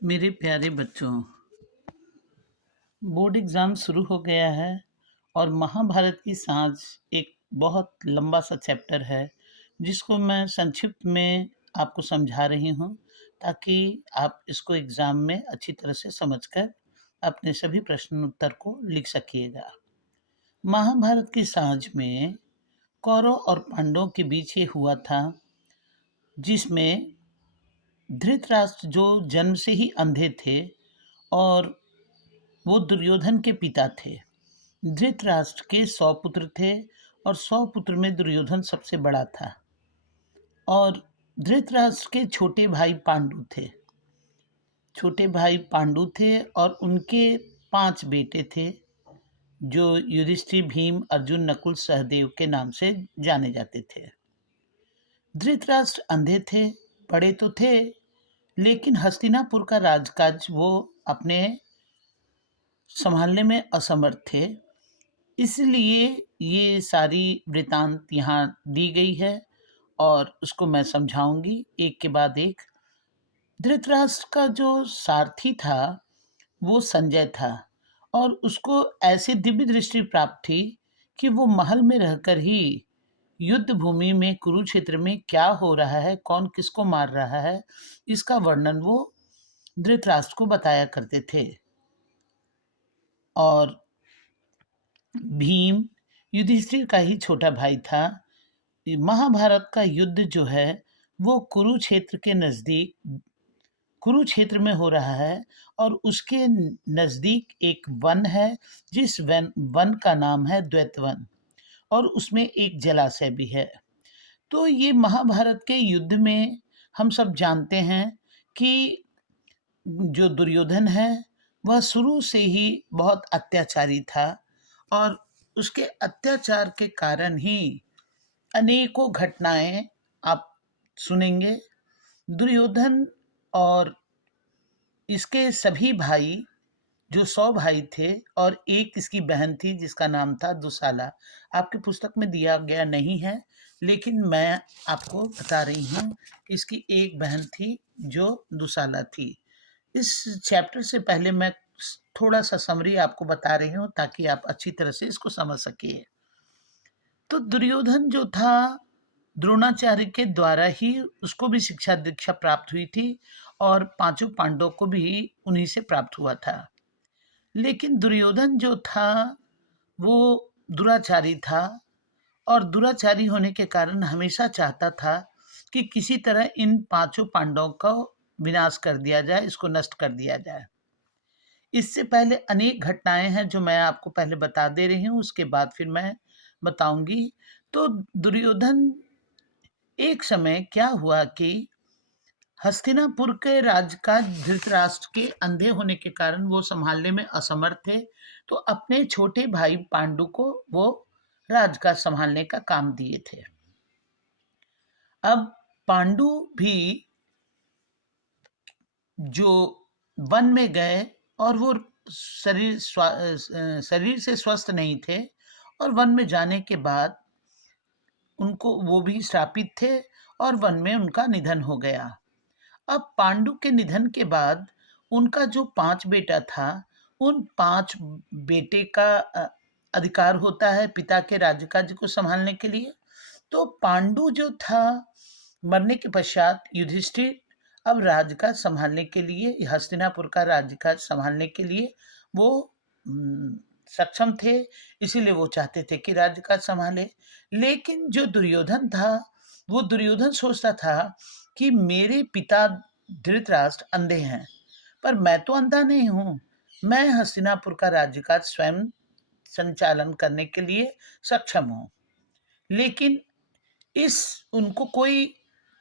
मेरे प्यारे बच्चों, बोर्ड एग्ज़ाम शुरू हो गया है और महाभारत की साँझ एक बहुत लंबा सा चैप्टर है, जिसको मैं संक्षिप्त में आपको समझा रही हूँ, ताकि आप इसको एग्ज़ाम में अच्छी तरह से समझकर अपने सभी प्रश्न उत्तर को लिख सकिएगा। महाभारत की साँझ में कौरव और पांडवों के बीच ये हुआ था, जिसमें धृतराष्ट्र जो जन्म से ही अंधे थे और वो दुर्योधन के पिता थे। धृतराष्ट्र के 100 पुत्र थे और 100 पुत्र में दुर्योधन सबसे बड़ा था। और धृतराष्ट्र के छोटे भाई पांडु थे। छोटे भाई पांडु थे और उनके 5 बेटे थे, जो युधिष्ठिर, भीम, अर्जुन, नकुल, सहदेव के नाम से जाने जाते थे। धृतराष्ट्र अंधे थे, पढ़े तो थे, लेकिन हस्तिनापुर का राजकाज वो अपने संभालने में असमर्थ थे। इसलिए ये सारी वृतांत यहाँ दी गई है और उसको मैं समझाऊंगी एक के बाद एक। धृतराष्ट्र का जो सारथी था वो संजय था और उसको ऐसी दिव्य दृष्टि प्राप्त थी कि वो महल में रहकर ही युद्ध भूमि में, कुरुक्षेत्र में क्या हो रहा है, कौन किसको मार रहा है, इसका वर्णन वो धृतराष्ट्र को बताया करते थे। और भीम युधिष्ठिर का ही छोटा भाई था। महाभारत का युद्ध जो है वो कुरुक्षेत्र के नज़दीक, कुरुक्षेत्र में हो रहा है और उसके नज़दीक एक वन है, जिस वन वन का नाम है द्वैतवन, और उसमें एक जलाशय भी है। तो ये महाभारत के युद्ध में हम सब जानते हैं कि जो दुर्योधन है वह शुरू से ही बहुत अत्याचारी था और उसके अत्याचार के कारण ही अनेकों घटनाएं आप सुनेंगे। दुर्योधन और इसके सभी भाई, जो 100 भाई थे, और एक इसकी बहन थी जिसका नाम था दुशाला। आपकी पुस्तक में दिया गया नहीं है, लेकिन मैं आपको बता रही हूँ कि इसकी एक बहन थी जो दुशाला थी। इस चैप्टर से पहले मैं थोड़ा सा समरी आपको बता रही हूँ ताकि आप अच्छी तरह से इसको समझ सकिए। तो दुर्योधन जो था, द्रोणाचार्य के द्वारा ही उसको भी शिक्षा दीक्षा प्राप्त हुई थी और पांचों पांडवों को भी उन्हीं से प्राप्त हुआ था। लेकिन दुर्योधन जो था वो दुराचारी था और दुराचारी होने के कारण हमेशा चाहता था कि किसी तरह इन पांचों पांडवों का विनाश कर दिया जाए, इसको नष्ट कर दिया जाए। इससे पहले अनेक घटनाएं हैं जो मैं आपको पहले बता दे रही हूँ, उसके बाद फिर मैं बताऊंगी। तो दुर्योधन, एक समय क्या हुआ कि हस्तिनापुर के राजकाज धृतराष्ट्र के अंधे होने के कारण वो संभालने में असमर्थ थे, तो अपने छोटे भाई पांडु को वो राजकाज संभालने का काम दिए थे। अब पांडु भी जो वन में गए और वो शरीर से स्वस्थ नहीं थे, और वन में जाने के बाद उनको, वो भी श्रापित थे और वन में उनका निधन हो गया। अब पांडु के निधन के बाद उनका जो 5 बेटा था, उन 5 बेटे का अधिकार होता है पिता के राज्यकाज को संभालने के लिए। तो पांडु जो था, मरने के पश्चात युधिष्ठिर अब राज्यकाज संभालने के लिए, हस्तिनापुर का राज्यकाज संभालने के लिए वो सक्षम थे, इसीलिए वो चाहते थे कि राज्यकाज संभाले। लेकिन जो दुर्योधन था, वो दुर्योधन सोचता था कि मेरे पिता धृतराष्ट्र अंधे हैं, पर मैं तो अंधा नहीं हूँ, मैं हस्तिनापुर का राज्यकाज स्वयं संचालन करने के लिए सक्षम हूँ। लेकिन इस उनको कोई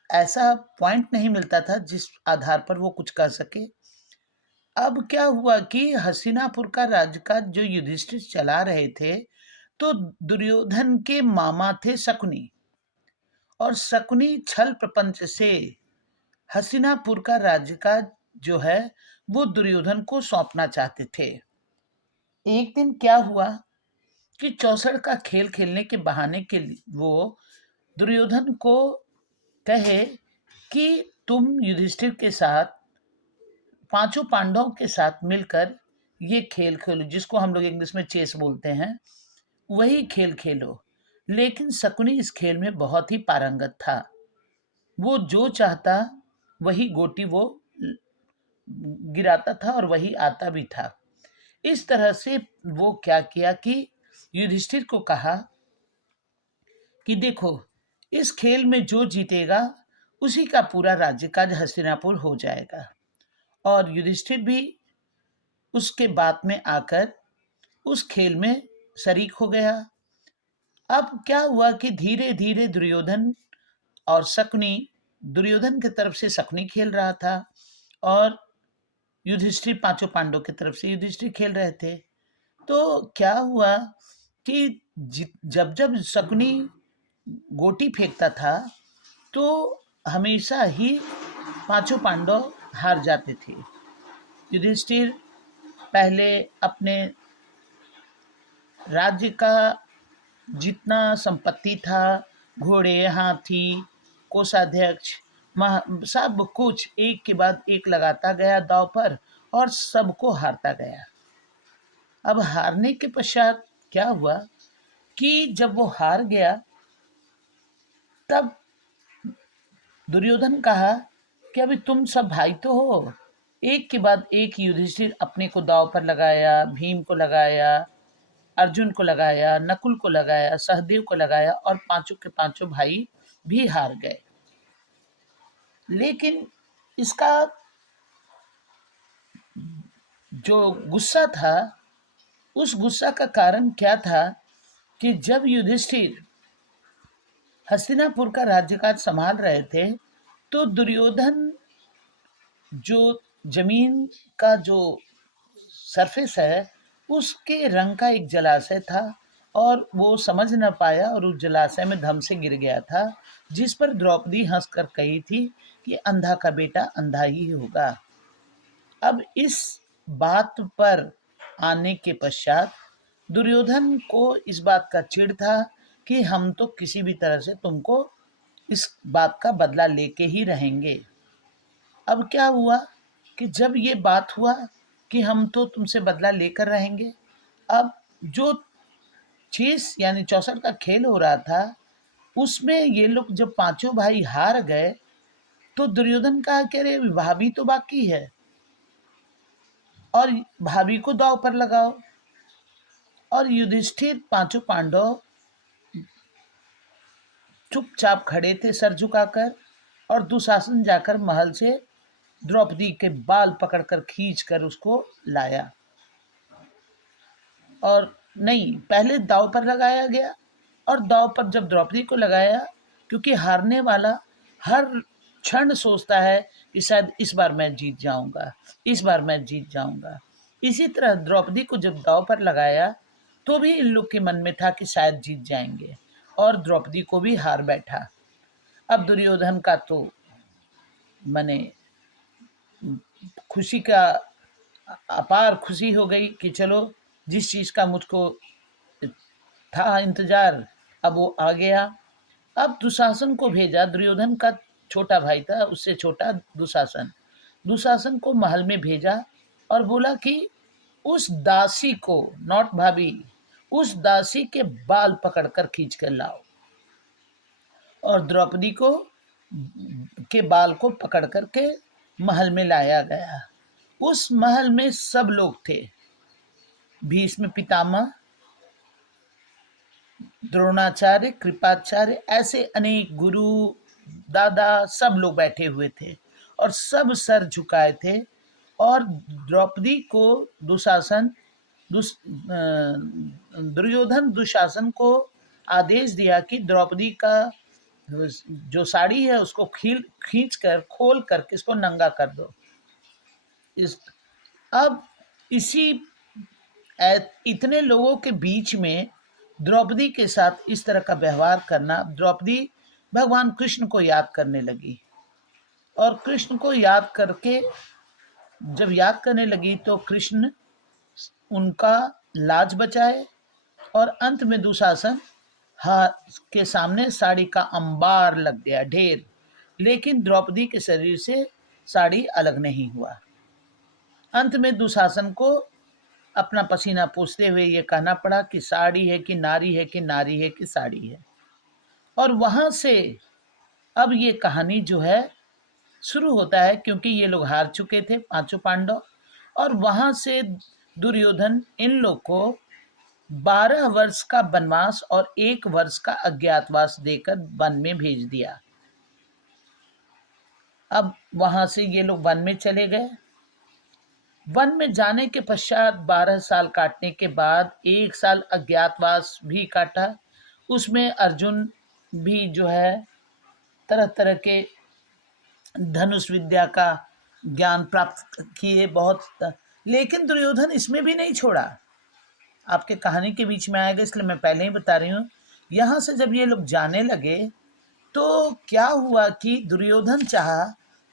ऐसा पॉइंट नहीं मिलता था जिस आधार पर वो कुछ कर सके। अब क्या हुआ कि हस्तिनापुर का राज्यकाज जो युधिष्ठिर चला रहे थे, तो दुर्योधन के मामा थे शकुनी, और शकुनी छल प्रपंच से हस्तिनापुर का राज्यकाज जो है वो दुर्योधन को सौंपना चाहते थे। एक दिन क्या हुआ कि चौसड़ का खेल खेलने के बहाने के लिए वो दुर्योधन को कहे कि तुम युधिष्ठिर के साथ पांचों पांडवों के साथ मिलकर ये खेल खेलो, जिसको हम लोग इंग्लिश में चेस बोलते हैं, वही खेल खेलो। लेकिन शकुनी इस खेल में बहुत ही पारंगत था। वो जो चाहता वही गोटी वो गिराता था और वही आता भी था। इस तरह से वो क्या किया कि युधिष्ठिर को कहा कि देखो, इस खेल में जो जीतेगा उसी का पूरा राज्यकाज हस्तिनापुर हो जाएगा। और युधिष्ठिर भी उसके बात में आकर उस खेल में शरीक हो गया। अब क्या हुआ कि धीरे धीरे दुर्योधन और शकुनी, दुर्योधन की तरफ से शकुनी खेल रहा था और युधिष्ठिर पांचों पांडवों की तरफ से युधिष्ठिर खेल रहे थे। तो क्या हुआ कि जब जब शकुनी गोटी फेंकता था तो हमेशा ही पांचों पांडव हार जाते थे। युधिष्ठिर पहले अपने राज्य का जितना संपत्ति था, घोड़े, हाथी, कोषाध्यक्ष, सब कुछ एक के बाद एक लगाता गया दांव पर और सबको हारता गया। अब हारने के पश्चात क्या हुआ कि जब वो हार गया तब दुर्योधन कहा कि अभी तुम सब भाई तो हो। एक के बाद एक युधिष्ठिर अपने को दांव पर लगाया, भीम को लगाया, अर्जुन को लगाया, नकुल को लगाया, सहदेव को लगाया और पांचों के पांचों भाई भी हार गए। लेकिन इसका जो गुस्सा था, उस गुस्सा का कारण क्या था कि जब युधिष्ठिर हस्तिनापुर का राज्यकाज संभाल रहे थे तो दुर्योधन जो जमीन का जो सरफेस है उसके रंग का एक जलाशय था और वो समझ न पाया और उस जलाशय में धम से गिर गया था, जिस पर द्रौपदी हंसकर कही थी कि अंधा का बेटा अंधा ही होगा। अब इस बात पर आने के पश्चात दुर्योधन को इस बात का चिढ़ था कि हम तो किसी भी तरह से तुमको इस बात का बदला लेके ही रहेंगे। अब क्या हुआ कि जब ये बात हुआ कि हम तो तुमसे बदला लेकर रहेंगे, अब जो चेस यानी चौसर का खेल हो रहा था उसमें ये लोग जब पांचों भाई हार गए तो दुर्योधन कहा कि अरे भाभी तो बाकी है और भाभी को दांव पर लगाओ। और युधिष्ठिर पांचों पांडव चुपचाप खड़े थे सर झुकाकर और दुशासन जाकर महल से द्रौपदी के बाल पकड़कर खींचकर उसको लाया। और नहीं, पहले दांव पर लगाया गया और दांव पर जब द्रौपदी को लगाया, क्योंकि हारने वाला हर क्षण सोचता है कि शायद इस बार मैं जीत जाऊंगा, इस बार मैं जीत जाऊंगा। इसी तरह द्रौपदी को जब दांव पर लगाया तो भी इन लोग के मन में था कि शायद जीत जाएंगे और द्रौपदी को भी हार बैठा। अब दुर्योधन का तो मने खुशी का अपार खुशी हो गई कि चलो, जिस चीज़ का मुझको था इंतजार अब वो आ गया। अब दुशासन को भेजा, दुर्योधन का छोटा भाई था, उससे छोटा दुशासन। दुशासन को महल में भेजा और बोला कि उस दासी को, नॉट भाभी, उस दासी के बाल पकड़कर खींच कर लाओ। और द्रौपदी को के बाल को पकड़ करके महल में लाया गया। उस महल में सब लोग थे, भीष्म पितामह, द्रोणाचार्य, कृपाचार्य, ऐसे अनेक गुरु, दादा, सब लोग बैठे हुए थे और सब सर झुकाए थे। और द्रौपदी को दुशासन दुर्योधन दुशासन को आदेश दिया कि द्रौपदी का जो साड़ी है उसको खींच कर खोल करके इसको नंगा कर दो। इस अब इसी इतने लोगों के बीच में द्रौपदी के साथ इस तरह का व्यवहार करना, द्रौपदी भगवान कृष्ण को याद करने लगी और कृष्ण को याद करके जब याद करने लगी तो कृष्ण उनका लाज बचाए और अंत में दुशासन हाथ के सामने साड़ी का अंबार लग गया, ढेर। लेकिन द्रौपदी के शरीर से साड़ी अलग नहीं हुआ। अंत में दुशासन को अपना पसीना पोंछते हुए ये कहना पड़ा कि साड़ी है कि नारी है कि नारी है कि साड़ी है। और वहां से अब ये कहानी जो है शुरू होता है, क्योंकि ये लोग हार चुके थे पांचों पांडव। और वहां से दुर्योधन इन लोग को 12 वर्ष का वनवास और 1 वर्ष का अज्ञातवास देकर वन में भेज दिया। अब वहां से ये लोग वन में चले गए। वन में जाने के पश्चात 12 साल काटने के बाद 1 साल अज्ञातवास भी काटा। उसमें अर्जुन भी जो है तरह तरह के धनुष विद्या का ज्ञान प्राप्त किए बहुत। लेकिन दुर्योधन इसमें भी नहीं छोड़ा। आपके कहानी के बीच में आएगा, इसलिए मैं पहले ही बता रही हूँ। यहाँ से जब ये लोग जाने लगे तो क्या हुआ कि दुर्योधन चाहा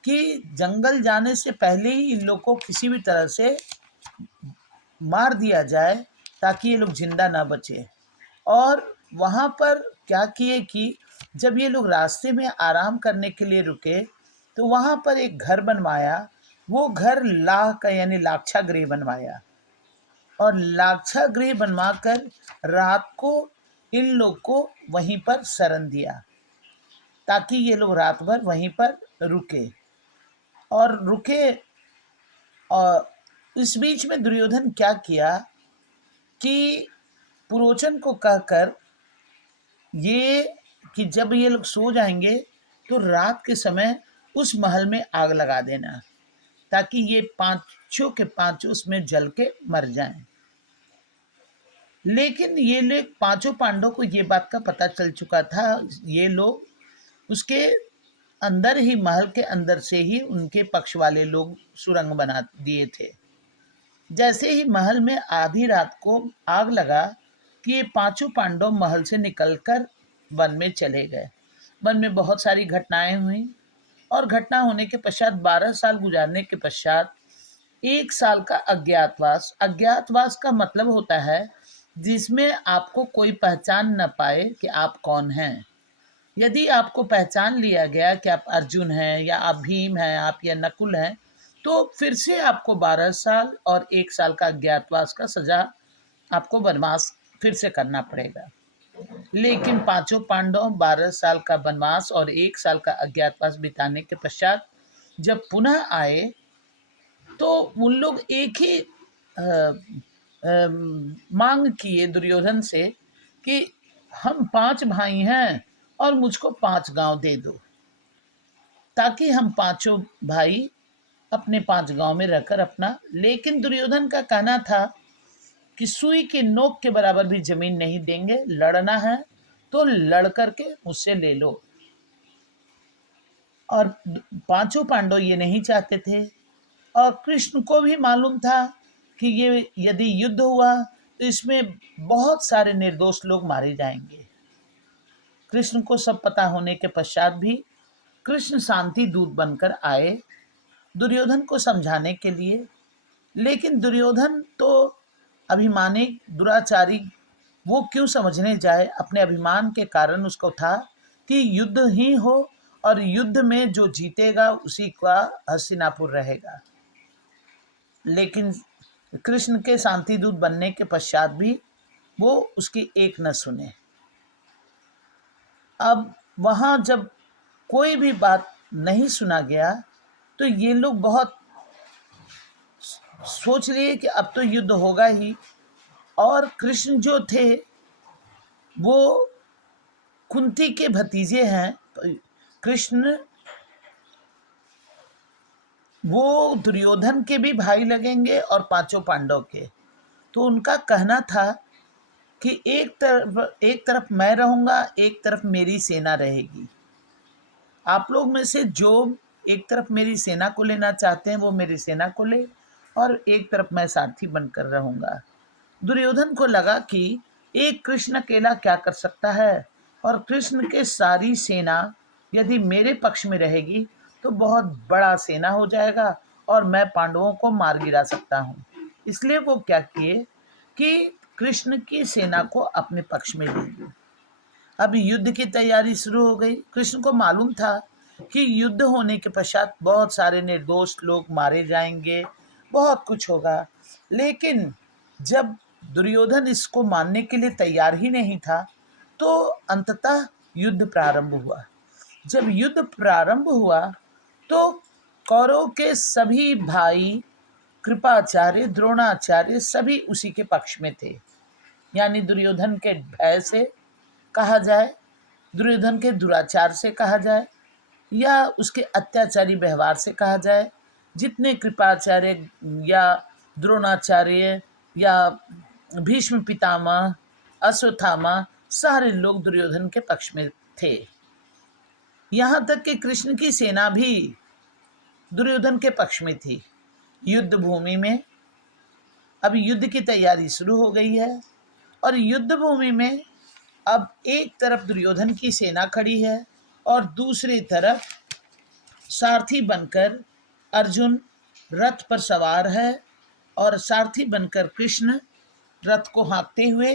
कि जंगल जाने से पहले ही इन लोग को किसी भी तरह से मार दिया जाए ताकि ये लोग जिंदा ना बचे। और वहाँ पर क्या किए कि जब ये लोग रास्ते में आराम करने के लिए रुके तो वहाँ पर एक घर बनवाया। वो घर लाह का यानी लाक्षा गृह बनवाया। और लाक्षा गृह बनवाकर रात को इन लोग को वहीं पर शरण दिया ताकि ये लोग रात भर वहीं पर रुके और रुके। और इस बीच में दुर्योधन क्या किया कि पुरोचन को कहकर ये कि जब ये लोग सो जाएंगे तो रात के समय उस महल में आग लगा देना ताकि ये पांचों के पांचों उसमें जल के मर जाएं। लेकिन ये लोग पांचों पांडवों को ये बात का पता चल चुका था। ये लोग उसके अंदर ही महल के अंदर से ही उनके पक्ष वाले लोग सुरंग बना दिए थे। जैसे ही महल में आधी रात को आग लगा कि ये पांचों पांडव महल से निकलकर वन में चले गए। वन में बहुत सारी घटनाएं हुई और घटना होने के पश्चात 12 साल गुजारने के पश्चात 1 साल का अज्ञातवास। अज्ञातवास का मतलब होता है जिसमें आपको कोई पहचान न पाए कि आप कौन हैं। यदि आपको पहचान लिया गया कि आप अर्जुन हैं या आप भीम हैं, आप या नकुल हैं, तो फिर से आपको 12 साल और 1 साल का अज्ञातवास का सजा आपको वनवास फिर से करना पड़ेगा। लेकिन पांचों पांडव 12 साल का वनवास और 1 साल का अज्ञातवास बिताने के पश्चात जब पुनः आए तो उन लोग एक ही मांग किए दुर्योधन से कि हम 5 भाई हैं और मुझको 5 गांव दे दो ताकि हम पांचों भाई अपने 5 गांव में रहकर अपना। लेकिन दुर्योधन का कहना था कि सुई के नोक के बराबर भी जमीन नहीं देंगे, लड़ना है तो लड़ करके मुझसे ले लो। और पांचों पांडव ये नहीं चाहते थे। और कृष्ण को भी मालूम था कि ये यदि युद्ध हुआ तो इसमें बहुत सारे निर्दोष लोग मारे जाएंगे। कृष्ण को सब पता होने के पश्चात भी कृष्ण शांति दूत बनकर आए दुर्योधन को समझाने के लिए। लेकिन दुर्योधन तो अभिमानी दुराचारी, वो क्यों समझने जाए। अपने अभिमान के कारण उसको था कि युद्ध ही हो और युद्ध में जो जीतेगा उसी का हस्तिनापुर रहेगा। लेकिन कृष्ण के शांति दूत बनने के पश्चात भी वो उसकी एक न सुने। अब वहाँ जब कोई भी बात नहीं सुना गया तो ये लोग बहुत सोच लिए कि अब तो युद्ध होगा ही। और कृष्ण जो थे वो कुंती के भतीजे हैं। कृष्ण वो दुर्योधन के भी भाई लगेंगे और पांचों पांडव के। तो उनका कहना था कि एक तरफ मैं रहूंगा, एक तरफ मेरी सेना रहेगी। आप लोग में से जो एक तरफ मेरी सेना को लेना चाहते हैं वो मेरी सेना को ले और एक तरफ मैं सारथी बनकर रहूंगा। दुर्योधन को लगा कि एक कृष्ण अकेला क्या कर सकता है और कृष्ण के सारी सेना यदि मेरे पक्ष में रहेगी तो बहुत बड़ा सेना हो जाएगा और मैं पांडवों को मार गिरा सकता हूँ। इसलिए वो क्या किए कि कृष्ण की सेना को अपने पक्ष में ले लिए। अब युद्ध की तैयारी शुरू हो गई। कृष्ण को मालूम था कि युद्ध होने के पश्चात बहुत सारे निर्दोष लोग मारे जाएंगे, बहुत कुछ होगा। लेकिन जब दुर्योधन इसको मानने के लिए तैयार ही नहीं था, तो अंततः युद्ध प्रारंभ हुआ। जब युद्ध प्रारंभ हुआ तो कौरव के सभी भाई, कृपाचार्य, द्रोणाचार्य, सभी उसी के पक्ष में थे। यानी दुर्योधन के भय से कहा जाए, दुर्योधन के दुराचार से कहा जाए, या उसके अत्याचारी व्यवहार से कहा जाए, जितने कृपाचार्य या द्रोणाचार्य या भीष्म पितामह, अश्वत्थामा, सारे लोग दुर्योधन के पक्ष में थे। यहाँ तक कि कृष्ण की सेना भी दुर्योधन के पक्ष में थी। युद्ध भूमि में अब युद्ध की तैयारी शुरू हो गई है, और युद्ध भूमि में अब एक तरफ दुर्योधन की सेना खड़ी है और दूसरी तरफ सारथी बनकर अर्जुन रथ पर सवार है, और सारथी बनकर कृष्ण रथ को हाँकते हुए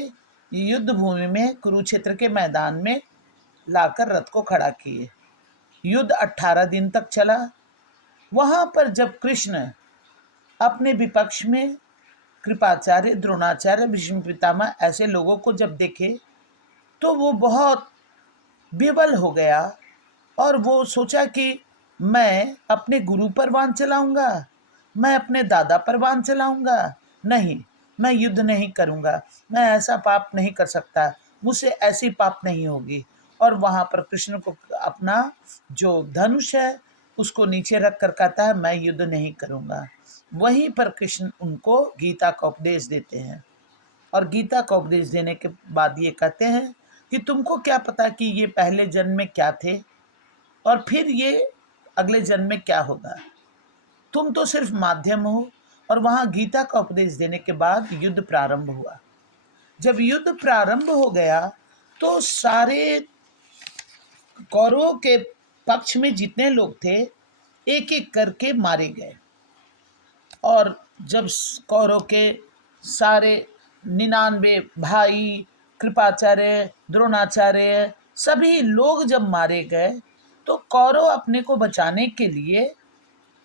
युद्ध भूमि में कुरुक्षेत्र के मैदान में लाकर रथ को खड़ा किए। युद्ध 18 दिन तक चला। वहां पर जब कृष्ण अपने विपक्ष में कृपाचार्य, द्रोणाचार्य, भीष्म पितामह ऐसे लोगों को जब देखे तो वो बहुत विवल हो गया, और वो सोचा कि मैं अपने गुरु पर बाण चलाऊंगा, मैं अपने दादा पर बाण चलाऊंगा, नहीं, मैं युद्ध नहीं करूंगा, मैं ऐसा पाप नहीं कर सकता, मुझसे ऐसी पाप नहीं होगी। और वहां पर कृष्ण को अपना जो धनुष है उसको नीचे रख कर कहता है, मैं युद्ध नहीं करूंगा। वहीं पर कृष्ण उनको गीता का उपदेश देते हैं, और गीता का उपदेश देने के बाद ये कहते हैं कि तुमको क्या पता कि ये पहले जन्म में क्या थे और फिर ये अगले जन्म में क्या होगा, तुम तो सिर्फ माध्यम हो। और वहां गीता का उपदेश देने के बाद युद्ध प्रारंभ हुआ। जब युद्ध प्रारंभ हो गया तो सारे कौरवों के पक्ष में जितने लोग थे एक एक करके मारे गए, और जब कौरव के सारे 99 भाई, कृपाचार्य, द्रोणाचार्य, सभी लोग जब मारे गए तो कौरव अपने को बचाने के लिए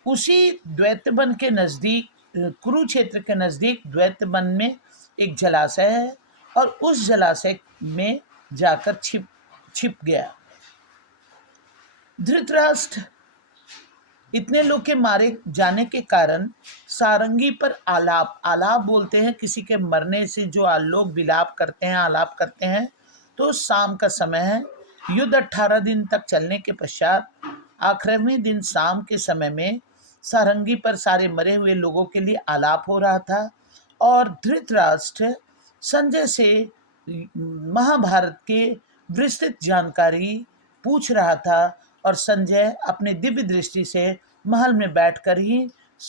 उसी द्वैतवन के नज़दीक, कुरुक्षेत्र के नज़दीक द्वैतवन में एक जलाशय है, और उस जलाशय में जाकर छिप छिप गया। धृतराष्ट्र इतने लोग के मारे जाने के कारण सारंगी पर आलाप, आलाप बोलते हैं किसी के मरने से जो लोग विलाप करते हैं, आलाप करते हैं। तो शाम का समय है। युद्ध 18 दिन तक चलने के पश्चात आखिरवें दिन शाम के समय में सारंगी पर सारे मरे हुए लोगों के लिए आलाप हो रहा था, और धृतराष्ट्र संजय से महाभारत के विस्तृत जानकारी पूछ रहा था, और संजय अपने दिव्य दृष्टि से महल में बैठकर ही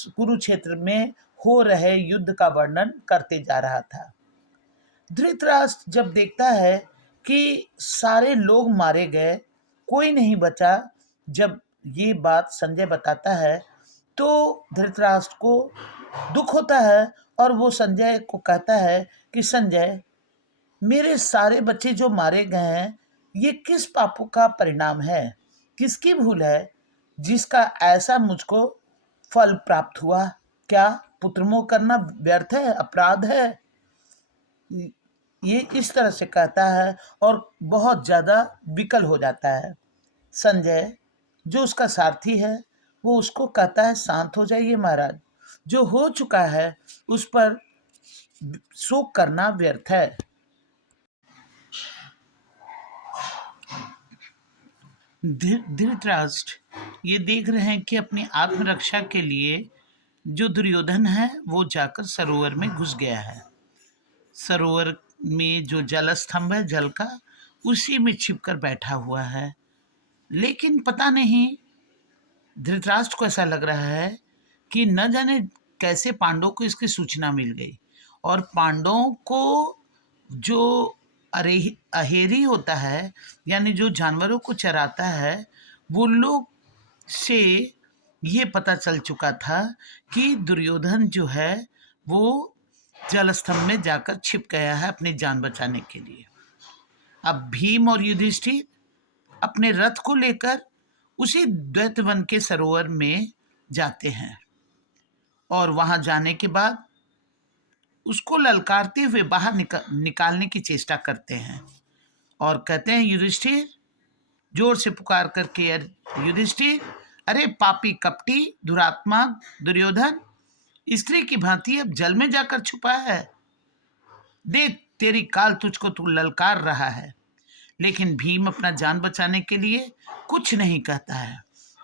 कुरुक्षेत्र में हो रहे युद्ध का वर्णन करते जा रहा था। धृतराष्ट्र जब देखता है कि सारे लोग मारे गए, कोई नहीं बचा, जब ये बात संजय बताता है तो धृतराष्ट्र को दुख होता है, और वो संजय को कहता है कि संजय, मेरे सारे बच्चे जो मारे गए हैं ये किस पापों का परिणाम है, किसकी भूल है जिसका ऐसा मुझको फल प्राप्त हुआ? क्या पुत्रमोह करना व्यर्थ है, अपराध है? ये इस तरह से कहता है और बहुत ज़्यादा विकल हो जाता है। संजय जो उसका सारथी है वो उसको कहता है, शांत हो जाइए महाराज, जो हो चुका है उस पर शोक करना व्यर्थ है। धृतराष्ट्र ये देख रहे हैं कि अपनी आत्मरक्षा के लिए जो दुर्योधन है वो जाकर सरोवर में घुस गया है। सरोवर में जो जल स्तंभ है जल का, उसी में छिपकर बैठा हुआ है। लेकिन पता नहीं धृतराष्ट्र को ऐसा लग रहा है कि न जाने कैसे पांडवों को इसकी सूचना मिल गई, और पांडवों को जो अहेरी होता है, यानी जो जानवरों को चराता है, वो लोग से ये पता चल चुका था कि दुर्योधन जो है वो जलस्तंभ में जाकर छिप गया है अपनी जान बचाने के लिए। अब भीम और युधिष्ठिर अपने रथ को लेकर उसी द्वैतवन के सरोवर में जाते हैं, और वहां जाने के बाद उसको ललकारते हुए बाहर निकालने की चेष्टा करते हैं और कहते हैं, युधिष्ठिर, जोर से पुकार करके, युधिष्ठिर, अरे पापी कपटी दुरात्मा दुर्योधन, स्त्री की भांति अब जल में जाकर छुपा है। देख, तेरी काल तुझको तू ललकार रहा है। लेकिन भीम अपना जान बचाने के लिए कुछ नहीं कहता है,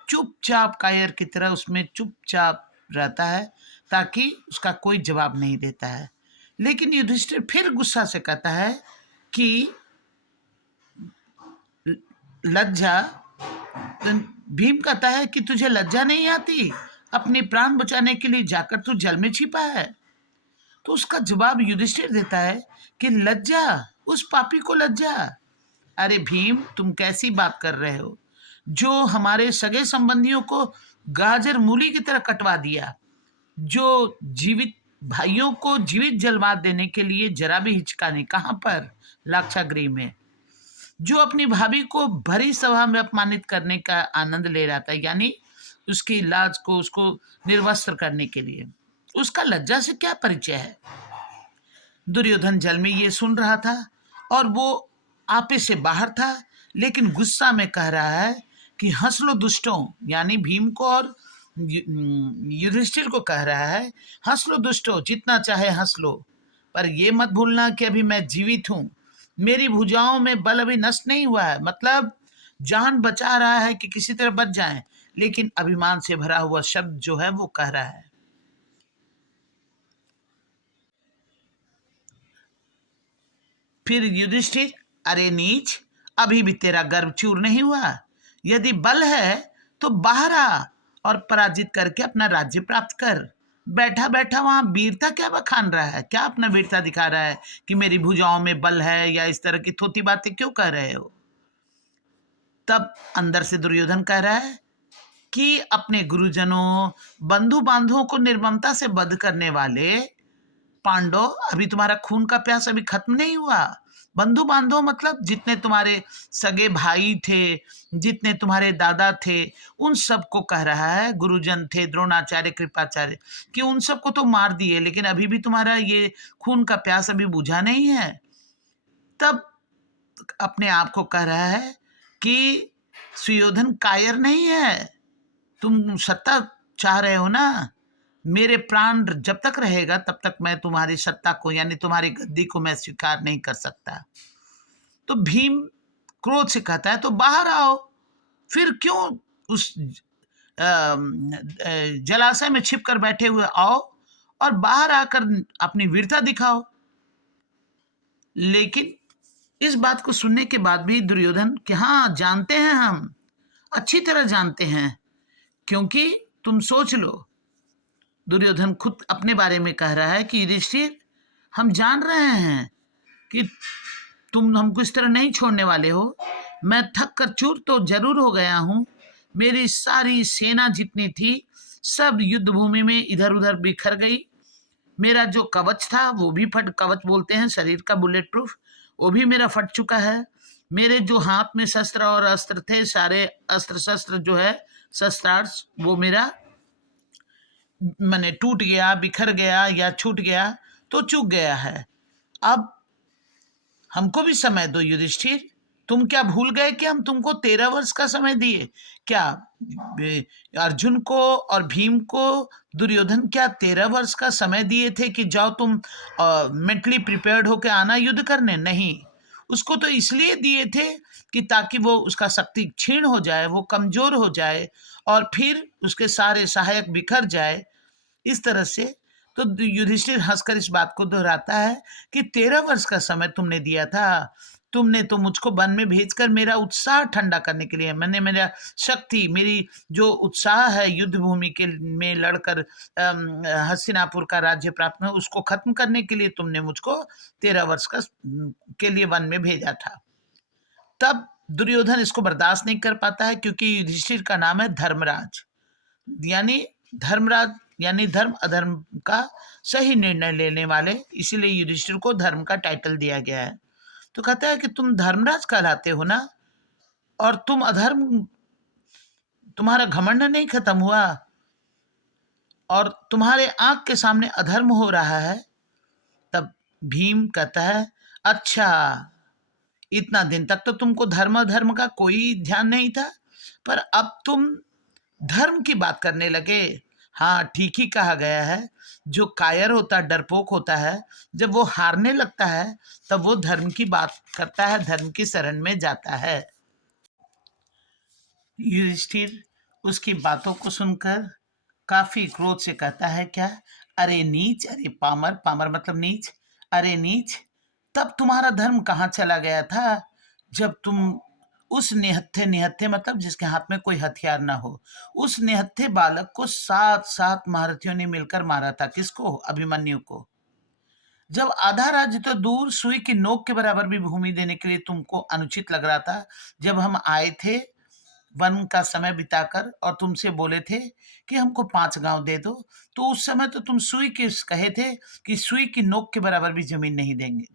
चुपचाप कायर की तरह उसमें चुपचाप रहता है, ताकि उसका कोई जवाब नहीं देता है। लेकिन युधिष्ठिर फिर गुस्सा से कहता है कि लज्जा, तो भीम कहता है कि तुझे लज्जा नहीं आती, अपने प्राण बचाने के लिए जाकर तू जल में छिपा है। तो उसका जवाब युधिष्ठिर देता है कि लज्जा, उस पापी को लज्जा। अरे भीम, तुम कैसी बात कर रहे हो? जो हमारे सगे संबंधियों को गाजर मूली की तरह कटवा दिया, जो जीवित भाइयों को जीवित जलवा देने के लिए जरा भी हिचका नहीं, कहां पर? लाक्षागृह में। जो अपनी भाभी को भरी सभा में अपमानित करने का आनंद ले रहा था, यानी उसकी लाज को, उसको निर्वस्त्र करने के लिए, उसका लज्जा से क्या परिचय है? दुर्योधन जल में ये सुन रहा था और वो आपे से बाहर था, लेकिन गुस्सा में कह रहा है कि हंस लो दुष्टों, यानी भीम को और युधिष्ठिर को कह रहा है, हंस लो दुष्टों, जितना चाहे हंस लो, पर ये मत भूलना कि अभी मैं जीवित हूं, मेरी भुजाओं में बल अभी नष्ट नहीं हुआ है। मतलब जान बचा रहा है कि किसी तरह बच जाएं, लेकिन अभिमान से भरा हुआ शब्द जो है वो कह रहा है। फिर युधिष्ठिर, अरे नीच, अभी भी तेरा गर्व चूर नहीं हुआ। यदि बल है तो बाहर आ और पराजित करके अपना राज्य प्राप्त कर। बैठा बैठा वहां वीरता क्या बखान रहा है? क्या अपना वीरता दिखा रहा है कि मेरी भुजाओं में बल है, या इस तरह की थोती बातें क्यों कह रहे हो? तब अंदर से दुर्योधन कह रहा है कि अपने गुरुजनों, बंधु बांधवों को निर्ममता से वध करने वाले पांडव, अभी तुम्हारा खून का प्यास अभी खत्म नहीं हुआ। बंधु बांधव मतलब जितने तुम्हारे सगे भाई थे, जितने तुम्हारे दादा थे, उन सबको कह रहा है, गुरुजन थे, द्रोणाचार्य, कृपाचार्य, कि उन सबको तो मार दिए, लेकिन अभी भी तुम्हारा ये खून का प्यास अभी बुझा नहीं है। तब अपने आप को कह रहा है कि सुयोधन कायर नहीं है, तुम सत्ता चाह रहे हो ना, मेरे प्राण जब तक रहेगा तब तक मैं तुम्हारी सत्ता को, यानी तुम्हारी गद्दी को मैं स्वीकार नहीं कर सकता। तो भीम क्रोध से कहता है, तो बाहर आओ, फिर क्यों उस जलाशय में छिप कर बैठे हुए, आओ और बाहर आकर अपनी वीरता दिखाओ। लेकिन इस बात को सुनने के बाद भी दुर्योधन कि हाँ, जानते हैं, हम अच्छी तरह जानते हैं, क्योंकि तुम सोच लो, दुर्योधन खुद अपने बारे में कह रहा है कि युधिष्ठिर, हम जान रहे हैं कि तुम हमको इस तरह नहीं छोड़ने वाले हो। मैं थक कर चूर तो जरूर हो गया हूं, मेरी सारी सेना जितनी थी सब युद्ध भूमि में इधर उधर बिखर गई। मेरा जो कवच था वो भी फट, कवच बोलते हैं शरीर का, बुलेट प्रूफ, वो भी मेरा फट चुका है। मेरे जो हाथ में शस्त्र और अस्त्र थे, सारे अस्त्र शस्त्र जो है, शस्त्रास्त्र, वो मेरा मैंने टूट गया, बिखर गया या छूट गया तो चूक गया है। अब हमको भी समय दो युधिष्ठिर। तुम क्या भूल गए कि हम तुमको 13 वर्ष का समय दिए? क्या अर्जुन को और भीम को दुर्योधन क्या 13 वर्ष का समय दिए थे कि जाओ तुम मेंटली प्रिपेयर्ड होकर आना युद्ध करने? नहीं, उसको तो इसलिए दिए थे कि ताकि वो, उसका शक्ति क्षीण हो जाए, वो कमजोर हो जाए और फिर उसके सारे सहायक बिखर जाए, इस तरह से। तो युधिष्ठिर हंसकर इस बात को दोहराता है कि 13 वर्ष का समय तुमने दिया था, तुमने तो मुझको वन में भेजकर मेरा उत्साह ठंडा करने के लिए, मैंने मेरा शक्ति, मेरी जो उत्साह है युद्ध भूमि के में लड़कर हस्तिनापुर का राज्य प्राप्त में, उसको खत्म करने के लिए तुमने मुझको 13 वर्ष का के लिए वन में भेजा था। तब दुर्योधन इसको बर्दाश्त नहीं कर पाता है, क्योंकि युधिष्ठिर का नाम है धर्मराज, यानी धर्मराज, यानी धर्म अधर्म का सही निर्णय लेने वाले, इसीलिए युधिष्ठिर को धर्म का टाइटल दिया गया है। तो कहता है कि तुम धर्मराज कहलाते हो ना, और तुम अधर्म, तुम्हारा घमंड नहीं खत्म हुआ? और तुम्हारे आंख के सामने अधर्म हो रहा है। तब भीम कहता है, अच्छा, इतना दिन तक तो तुमको धर्म धर्म का कोई ध्यान नहीं था, पर अब तुम धर्म की बात करने लगे। हाँ, ठीक ही कहा गया है, जो कायर होता, डरपोक होता है, जब वो हारने लगता है तब वो धर्म की बात करता है, धर्म की शरण में जाता है। युधिष्ठिर उसकी बातों को सुनकर काफी क्रोध से कहता है, क्या? अरे नीच, अरे पामर, पामर मतलब नीच, अरे नीच, तब तुम्हारा धर्म कहाँ चला गया था जब तुम उस निहत्थे, निहत्थे मतलब जिसके हाथ में कोई हथियार ना हो, उस निहत्थे बालक को 7 महारथियों ने मिलकर मारा था। किसको? अभिमन्यु को। जब आधा राज्य तो दूर, सुई की नोक के बराबर भी भूमि देने के लिए तुमको अनुचित लग रहा था, जब हम आए थे वन का समय बिताकर और तुमसे बोले थे कि हमको 5 गांव दे दो, तो उस समय तो तुम सुई के कहे थे कि सुई की नोक के बराबर भी जमीन नहीं देंगे,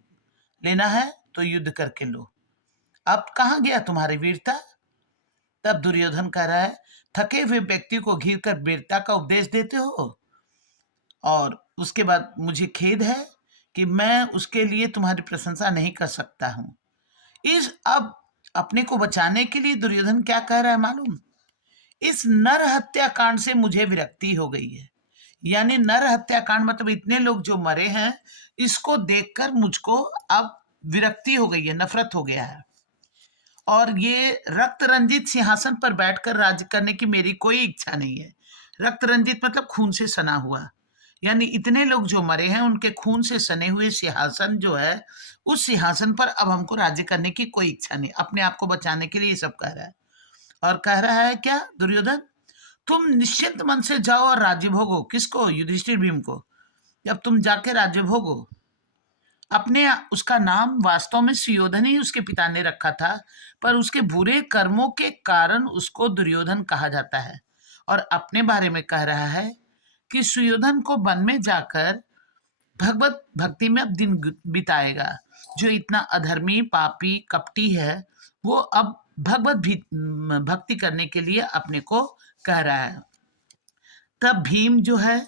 लेना है तो युद्ध करके लो। अब कहाँ गया तुम्हारी वीरता? तब दुर्योधन कह रहा है, थके हुए व्यक्ति को घिर कर वीरता का उपदेश देते हो, और उसके बाद मुझे खेद है कि मैं उसके लिए तुम्हारी प्रशंसा नहीं कर सकता हूं। इस अब अपने को बचाने के लिए दुर्योधन क्या कह रहा है मालूम? इस नर हत्याकांड से मुझे विरक्ति हो गई है। यानी नर हत्याकांड मतलब इतने लोग जो मरे हैं, इसको देखकर मुझको अब विरक्ति हो गई है, नफरत हो गया है, और ये रक्त रंजित सिंहासन पर बैठकर राज्य करने की मेरी कोई इच्छा नहीं है। रक्त रंजित मतलब खून से सना हुआ, यानी इतने लोग जो मरे हैं उनके खून से सने हुए सिंहासन जो है, उस सिंहासन पर अब हमको राज्य करने की कोई इच्छा नहीं। अपने आप को बचाने के लिए ये सब कह रहा है। और कह रहा है क्या दुर्योधन, तुम निश्चिंत मन से जाओ और राज्य भोगो। किसको? युधिष्ठिर भीम को। जब तुम जाके राज्य भोगो, अपने उसका नाम वास्तव में सुयोधन ही उसके पिता ने रखा था, पर उसके बुरे कर्मों के कारण उसको दुर्योधन कहा जाता है। और अपने बारे में कह रहा है कि सुयोधन को वन में जाकर भगवत भक्ति में अब दिन बिताएगा। जो इतना अधर्मी, पापी, कपटी है, वो अब भगवत भक्ति करने के लिए अपने को कह रहा है। तब भीम जो है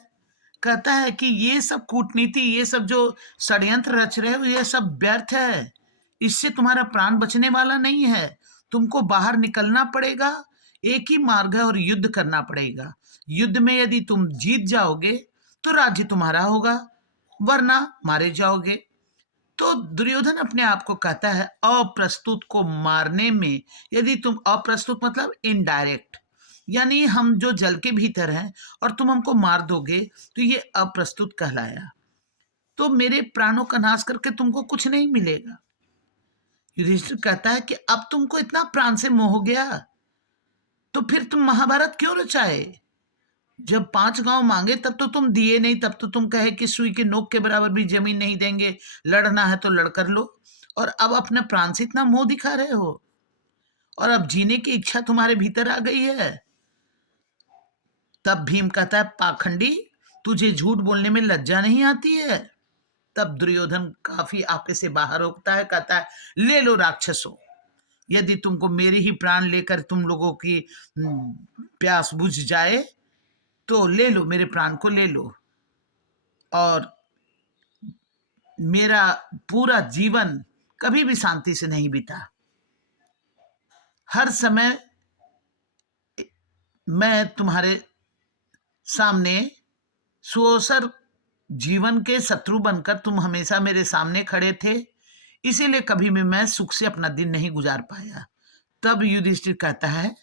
कहता है कि ये सब कूटनीति, ये सब जो षड्यंत्र रच रहे हो, ये सब व्यर्थ है। इससे तुम्हारा प्राण बचने वाला नहीं है। तुमको बाहर निकलना पड़ेगा। एक ही मार्ग है और युद्ध करना पड़ेगा। युद्ध में यदि तुम जीत जाओगे तो राज्य तुम्हारा होगा, वरना मारे जाओगे। तो दुर्योधन अपने आप को कहता है, अप्रस्तुत को मारने में, यदि तुम अप्रस्तुत मतलब इनडायरेक्ट, यानी हम जो जल के भीतर हैं और तुम हमको मार दोगे तो ये अप्रस्तुत कहलाया। तो मेरे प्राणों का नाश करके तुमको कुछ नहीं मिलेगा। युधिष्ठिर कहता है कि अब तुमको इतना प्राण से मोह हो गया तो फिर तुम महाभारत क्यों रचाए? जब 5 गांव मांगे तब तो तुम दिए नहीं, तब तो तुम कहे कि सुई के नोक के बराबर भी जमीन नहीं देंगे, लड़ना है तो लड़ कर लो। और अब अपने प्राण से इतना मोह दिखा रहे हो, और अब जीने की इच्छा तुम्हारे भीतर आ गई है। तब भीम कहता है, पाखंडी, तुझे झूठ बोलने में लज्जा नहीं आती है? तब दुर्योधन काफी आपे से बाहर होता है, कहता है, ले लो राक्षसों, यदि तुमको मेरे ही प्राण लेकर तुम लोगों की प्यास बुझ जाए तो ले लो, मेरे प्राण को ले लो। और मेरा पूरा जीवन कभी भी शांति से नहीं बीता। हर समय मैं तुम्हारे सामने सुअवसर जीवन के शत्रु बनकर तुम हमेशा मेरे सामने खड़े थे, इसीलिए कभी भी मैं सुख से अपना दिन नहीं गुजार पाया। तब युधिष्ठिर कहता है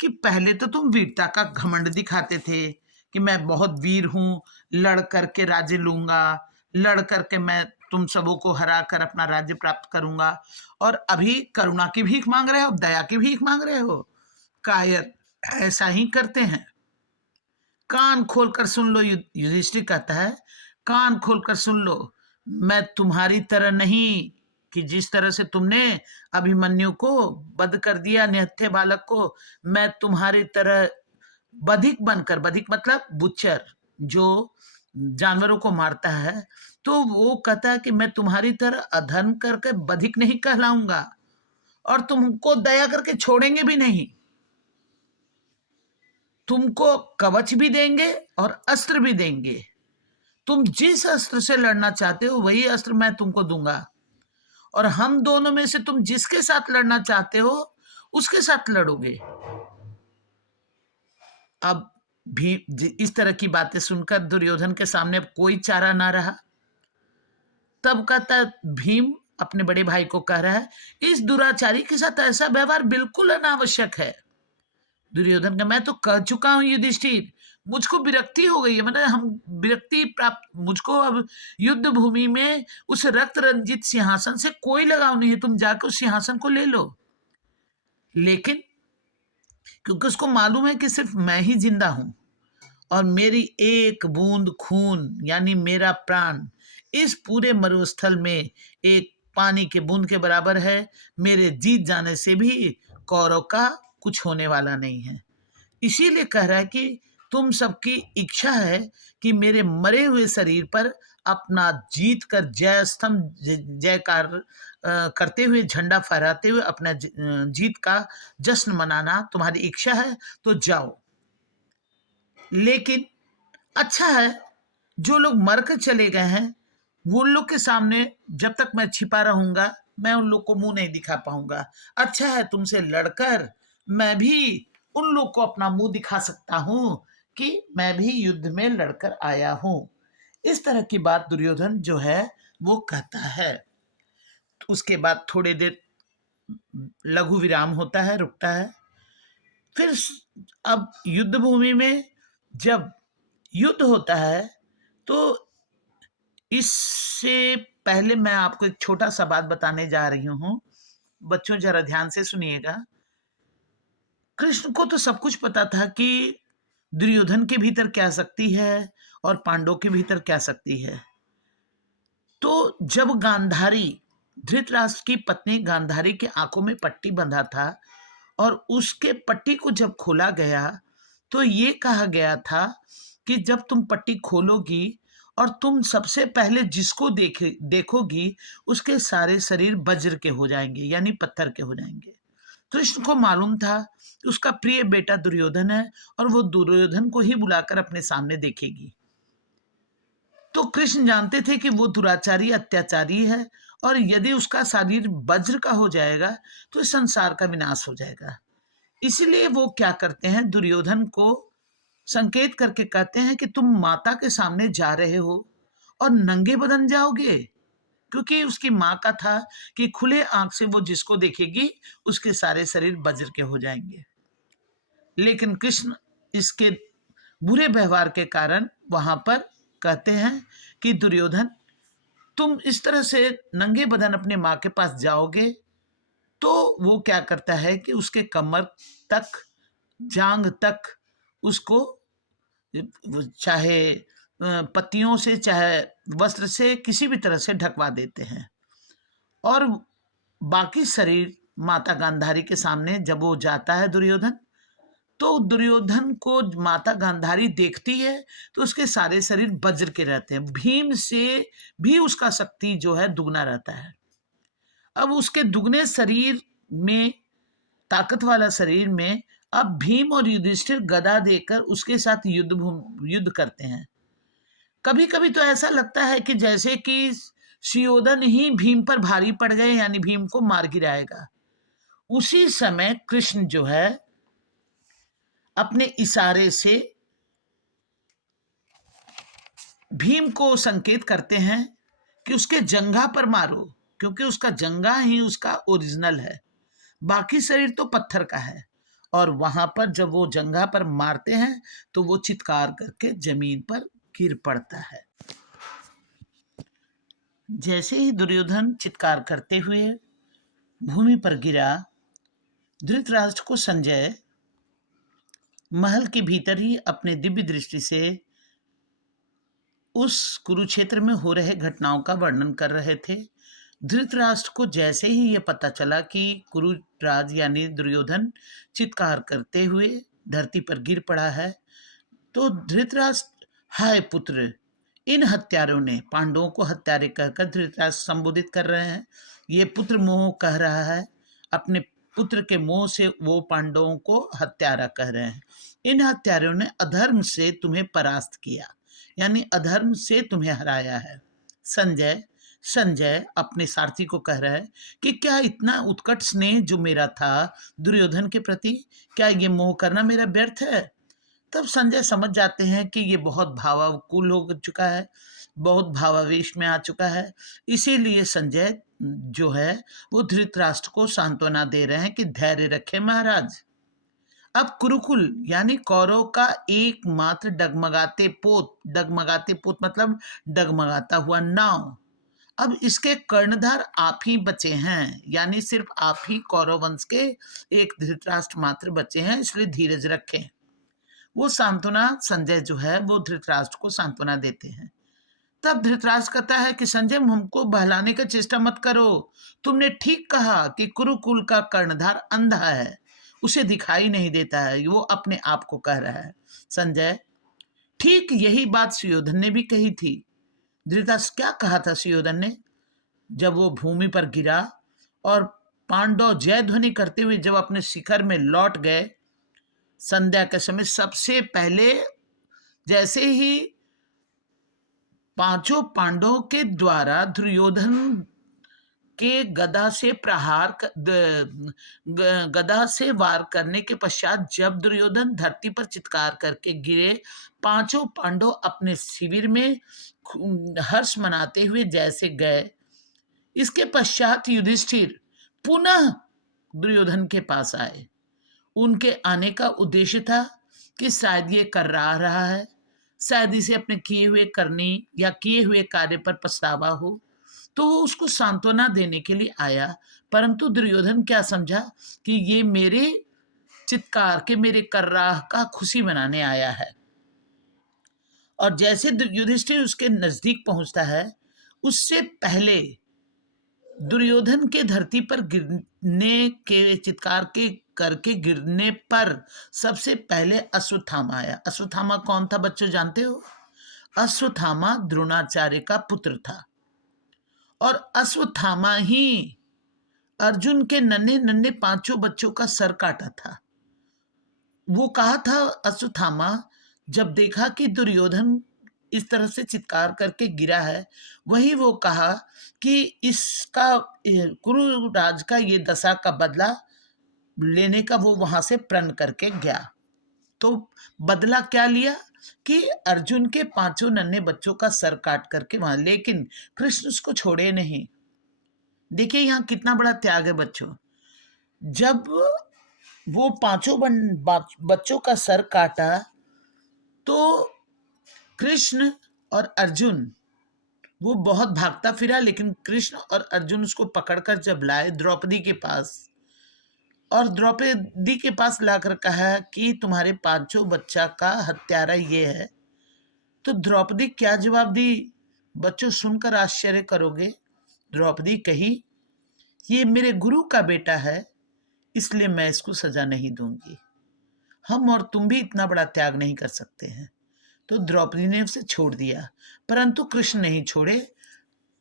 कि पहले तो तुम वीरता का घमंड दिखाते थे कि मैं बहुत वीर हूं, लड़ करके राज्य लूंगा, लड़ करके मैं तुम सबों को हरा कर अपना राज्य प्राप्त करूंगा, और अभी करुणा की भीख मांग रहे हो, दया की भीख मांग रहे हो। कायर ऐसा ही करते हैं। कान खोलकर सुन लो, युधिष्ठिर कहता है, कान खोलकर सुन लो, मैं तुम्हारी तरह नहीं कि जिस तरह से तुमने अभिमन्यु को वध कर दिया, निहत्थे बालक को, मैं तुम्हारी तरह बधिक बनकर, बधिक मतलब बुचर, जो जानवरों को मारता है, तो वो कहता है कि मैं तुम्हारी तरह अधर्म करके बधिक नहीं कहलाऊंगा, और तुमको दया करके छोड़ेंगे भी नहीं। तुमको कवच भी देंगे और अस्त्र भी देंगे। तुम जिस अस्त्र से लड़ना चाहते हो वही अस्त्र मैं तुमको दूंगा, और हम दोनों में से तुम जिसके साथ लड़ना चाहते हो उसके साथ लड़ोगे। अब भी इस तरह की बातें सुनकर दुर्योधन के सामने कोई चारा ना रहा। तब कहता भीम अपने बड़े भाई को कह रहा है, इस दुराचारी के साथ ऐसा व्यवहार बिल्कुल अनावश्यक है। दुर्योधन का, मैं तो कह चुका हूं युधिष्ठिर, मुझको विरक्ति हो गई है, मतलब हम विरक्ति प्राप्त, मुझको अब युद्ध भूमि में उस रक्त रंजित सिंहासन से कोई लगाव नहीं है, तुम जाकर उस सिंहासन को ले लो। लेकिन क्योंकि उसको मालूम है कि सिर्फ मैं ही जिंदा हूं और मेरी एक बूंद खून यानी मेरा प्राण इस पूरे मरुस्थल में एक पानी के बूंद के बराबर है, मेरे जीत जाने से भी कौरव का कुछ होने वाला नहीं है। इसीलिए कह रहा है कि तुम सबकी इच्छा है कि मेरे मरे हुए शरीर पर अपना जीत कर जय स्तंभ जयकार करते हुए, झंडा फहराते हुए अपना जीत का जश्न मनाना तुम्हारी इच्छा है, तो जाओ। लेकिन अच्छा है, जो लोग मरकर चले गए हैं वो लोग के सामने जब तक मैं छिपा रहूंगा मैं उन लोग को मुंह नहीं दिखा पाऊंगा। अच्छा है, तुमसे लड़कर मैं भी उन लोग को अपना मुंह दिखा सकता हूं कि मैं भी युद्ध में लड़कर आया हूं। इस तरह की बात दुर्योधन जो है वो कहता है। उसके बाद थोड़ी देर लघु विराम होता है, रुकता है। फिर अब युद्ध भूमि में जब युद्ध होता है तो इससे पहले मैं आपको एक छोटा सा बात बताने जा रही हूं। बच्चों जरा ध्यान से सुनिएगा। कृष्ण को तो सब कुछ पता था कि दुर्योधन के भीतर क्या शक्ति है और पांडवों के भीतर क्या शक्ति है। तो जब गांधारी, धृतराष्ट्र की पत्नी गांधारी के आंखों में पट्टी बंधा था और उसके पट्टी को जब खोला गया तो ये कहा गया था कि जब तुम पट्टी खोलोगी और तुम सबसे पहले जिसको देखोगी उसके सारे शरीर वज्र के हो जाएंगे, यानी पत्थर के हो जाएंगे। कृष्ण को मालूम था कि उसका प्रिय बेटा दुर्योधन है और वो दुर्योधन को ही बुलाकर अपने सामने देखेगी। तो कृष्ण जानते थे कि वो दुराचारी अत्याचारी है और यदि उसका शरीर वज्र का हो जाएगा तो इस संसार का विनाश हो जाएगा। इसलिए वो क्या करते हैं, दुर्योधन को संकेत करके कहते हैं कि तुम माता के सामने जा रहे हो और नंगे बदन जाओगे, क्योंकि उसकी माँ का था कि खुले आंख से वो जिसको देखेगी उसके सारे शरीर वज्र के हो जाएंगे। लेकिन कृष्ण इसके बुरे व्यवहार के कारण वहां पर कहते हैं कि दुर्योधन, तुम इस तरह से नंगे बदन अपने माँ के पास जाओगे। तो वो क्या करता है कि उसके कमर तक, जांग तक उसको चाहे पत्तियों से चाहे वस्त्र से किसी भी तरह से ढकवा देते हैं। और बाकी शरीर माता गांधारी के सामने जब वो जाता है दुर्योधन, तो दुर्योधन को माता गांधारी देखती है तो उसके सारे शरीर वज्र के रहते हैं। भीम से भी उसका शक्ति जो है दुगना रहता है। अब उसके दुगने शरीर में, ताकत वाला शरीर में, अब भीम और युधिष्ठिर गदा देकर उसके साथ युद्ध करते हैं। कभी कभी तो ऐसा लगता है कि जैसे कि सुयोधन ही भीम पर भारी पड़ गए, यानी भीम को मार गिराएगा। उसी समय कृष्ण जो है अपने इशारे से भीम को संकेत करते हैं कि उसके जंघा पर मारो, क्योंकि उसका जंघा ही उसका ओरिजिनल है, बाकी शरीर तो पत्थर का है। और वहां पर जब वो जंघा पर मारते हैं तो वो चित्कार करके जमीन पर गिर पड़ता है। जैसे ही दुर्योधन चित्कार करते हुए भूमि पर गिरा, धृतराष्ट्र को संजय महल के भीतर ही अपने दिव्य दृष्टि से उस कुरुक्षेत्र में हो रहे घटनाओं का वर्णन कर रहे थे। धृतराष्ट्र को जैसे ही यह पता चला कि कुरुराज यानी दुर्योधन चित्कार करते हुए धरती पर गिर पड़ा है, तो धृतराष्ट्र, हाय पुत्र, इन हत्यारों ने, पांडवों को हत्यारे कहकर धृतराष्ट्र संबोधित कर रहे हैं। ये पुत्र मोह कह रहा है अपने पुत्र के मुंह से वो पांडवों को हत्यारा कह रहे हैं। इन हत्यारों ने अधर्म से तुम्हें परास्त किया, यानी अधर्म से तुम्हें हराया है। संजय संजय अपने सारथी को कह रहा है कि क्या इतना उत्कट स्नेह जो मेरा था दुर्योधन के प्रति, क्या ये मोह करना मेरा व्यर्थ है? तब संजय समझ जाते हैं कि ये बहुत भावाकुल हो चुका है, बहुत भावावेश में आ चुका है। इसीलिए संजय जो है वो धृतराष्ट्र को सांत्वना दे रहे हैं कि धैर्य रखें महाराज। अब कुरुकुल यानी कौरव का एकमात्र डगमगाते पोत मतलब डगमगाता हुआ नाव, अब इसके कर्णधार आप ही बचे हैं, यानी सिर्फ आप ही कौरव वंश के एक धृतराष्ट्र मात्र बचे हैं, इसलिए धीरज रखें। वो सांत्वना संजय जो है वो धृतराष्ट्र को सांत्वना देते हैं। तब धृतराष्ट्र कहता है कि संजय हमको बहलाने का चेष्टा मत करो, तुमने ठीक कहा कि कुरुकुल का कर्णधार अंधा है, उसे दिखाई नहीं देता है, वो अपने आप को कह रहा है। संजय ठीक यही बात सुयोधन ने भी कही थी। धृतराष्ट्र क्या कहा था सुयोधन ने जब वो भूमि पर गिरा और पांडव जय ध्वनि करते हुए जब अपने शिखर में लौट गए संध्या के समय, सबसे पहले जैसे ही पांचों पांडवों के द्वारा दुर्योधन के गदा से वार करने के पश्चात जब दुर्योधन धरती पर चित्कार करके गिरे, पांचों पांडव अपने शिविर में हर्ष मनाते हुए जैसे गए। इसके पश्चात युधिष्ठिर पुनः दुर्योधन के पास आए। उनके आने का उद्देश्य था कि शायद ये कर रहा है, शायद इसे अपने किए हुए करनी या किए हुए कार्य पर पछतावा हो, तो वो उसको सांत्वना देने के लिए आया। परंतु दुर्योधन क्या समझा कि ये मेरे चित्कार के, मेरे कर्राह का खुशी मनाने आया है। और जैसे युधिष्ठिर उसके नजदीक पहुंचता है, उससे पहले दुर्योधन के धरती पर गिरने के चित्कार के करके गिरने पर सबसे पहले अश्वत्थामा आया। अश्वत्थामा कौन था बच्चों, जानते हो? अश्वत्थामा द्रोणाचार्य का पुत्र था और अश्वत्थामा ही अर्जुन के नन्हे नन्हे पांचों बच्चों का सर काटा था। वो कहा था अश्वत्थामा, जब देखा कि दुर्योधन इस तरह से चित्कार करके गिरा है, वही वो कहा कि इसका कुरुराज का ये दशा का बदला लेने का वो वहां से प्रण करके गया। तो बदला क्या लिया कि अर्जुन के पांचों नन्हे बच्चों का सर काट करके वहां, लेकिन कृष्ण उसको छोड़े नहीं। देखिए यहाँ कितना बड़ा त्याग है बच्चों। जब वो पांचों बच्चों का सर काटा तो कृष्ण और अर्जुन, वो बहुत भागता फिरा, लेकिन कृष्ण और अर्जुन उसको पकड़कर जब लाए द्रौपदी के पास, और द्रौपदी के पास लाकर कहा कि तुम्हारे पांचों बच्चा का हत्यारा ये है, तो द्रौपदी क्या जवाब दी बच्चों, सुनकर आश्चर्य करोगे। द्रौपदी कही, ये मेरे गुरु का बेटा है, इसलिए मैं इसको सजा नहीं दूंगी। हम और तुम भी इतना बड़ा त्याग नहीं कर सकते हैं। तो द्रौपदी ने उसे छोड़ दिया, परंतु कृष्ण नहीं छोड़े।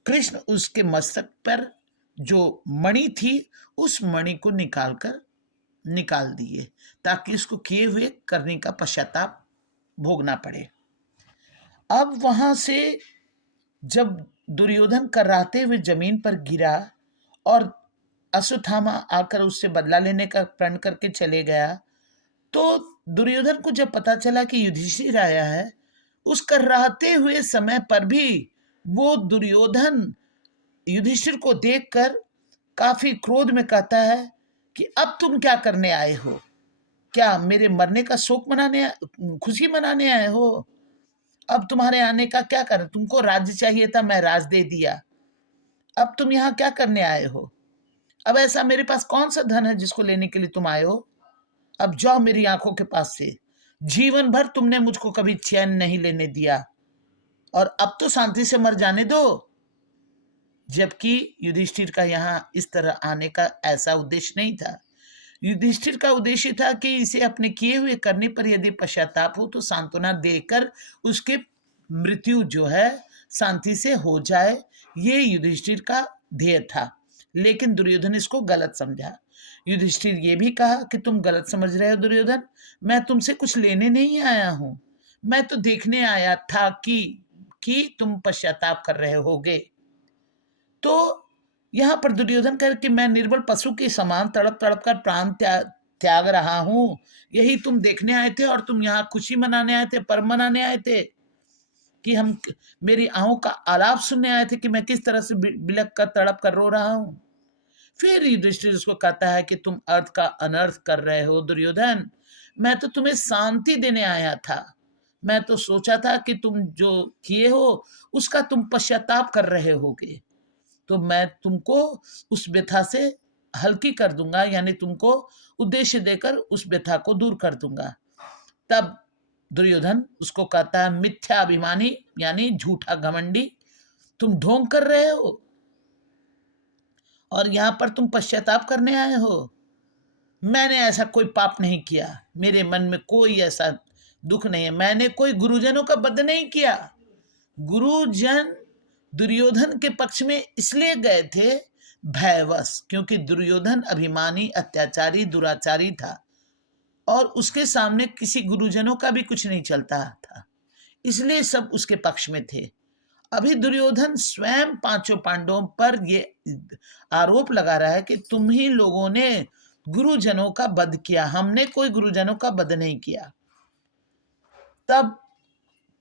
कृष्ण उसके मस्तक पर जो मणि थी उस मणि को निकाल दिए ताकि उसको किए हुए करने का पश्चाताप भोगना पड़े। अब वहां से जब दुर्योधन कराहते हुए जमीन पर गिरा और अश्वत्थामा आकर उससे बदला लेने का प्रण करके चले गया, तो दुर्योधन को जब पता चला कि युधिष्ठिर आया है, उस कराहते हुए समय पर भी वो दुर्योधन युधिष्ठिर को देखकर काफी क्रोध में कहता है कि अब तुम क्या करने आए हो? क्या मेरे मरने का शोक मनाने, खुशी मनाने आए हो? अब तुम्हारे आने का क्या कारण? तुमको राज्य चाहिए था, मैं राज दे दिया, अब तुम यहाँ क्या करने आए हो? अब ऐसा मेरे पास कौन सा धन है जिसको लेने के लिए तुम आए हो? अब जाओ मेरी आंखों के पास से। जीवन भर तुमने मुझको कभी चैन नहीं लेने दिया और अब तो शांति से मर जाने दो। जबकि युधिष्ठिर का यहाँ इस तरह आने का ऐसा उद्देश्य नहीं था। युधिष्ठिर का उद्देश्य था कि इसे अपने किए हुए करने पर यदि पश्चाताप हो तो सांत्वना देकर उसके मृत्यु जो है शांति से हो जाए, ये युधिष्ठिर का ध्येय था। लेकिन दुर्योधन इसको गलत समझा। युधिष्ठिर ये भी कहा कि तुम गलत समझ रहे हो दुर्योधन, मैं तुमसे कुछ लेने नहीं आया हूं, मैं तो देखने आया था कि तुम पश्चाताप कर रहे होगे। तो यहाँ पर दुर्योधन कह कि मैं निर्बल पशु के समान तड़प तड़प कर प्राण त्याग रहा हूं, यही तुम देखने आए थे और तुम यहाँ खुशी मनाने आए थे, पर्व मनाने आए थे कि हम मेरी आहों का आलाप सुनने आए थे कि मैं किस तरह से बिलक कर तड़प कर रो रहा हूं। फिर युधिष्ठिर उसको कहता है कि तुम अर्थ का अनर्थ कर रहे हो दुर्योधन, मैं तो तुम्हें शांति देने आया था, मैं तो सोचा था कि तुम जो किए हो उसका तुम पश्चाताप कर रहे होगे, तो मैं तुमको उस व्यथा से हल्की कर दूंगा, यानी तुमको उद्देश्य देकर उस व्यथा को दूर कर दूंगा। तब दुर्योधन उसको कहता है मिथ्या अभिमानी, यानी झूठा घमंडी, तुम ढोंग कर रहे हो और यहां पर तुम पश्चाताप करने आए हो। मैंने ऐसा कोई पाप नहीं किया, मेरे मन में कोई ऐसा दुख नहीं है, मैंने कोई गुरुजनों का वध नहीं किया। गुरुजन दुर्योधन के पक्ष में इसलिए गए थे भयवश, क्योंकि दुर्योधन अभिमानी, अत्याचारी, दुराचारी था और उसके सामने किसी गुरुजनों का भी कुछ नहीं चलता था, इसलिए सब उसके पक्ष में थे। अभी दुर्योधन स्वयं पांचों पांडवों पर ये आरोप लगा रहा है कि तुम ही लोगों ने गुरुजनों का वध किया, हमने कोई गुरुजनों का वध नहीं किया। तब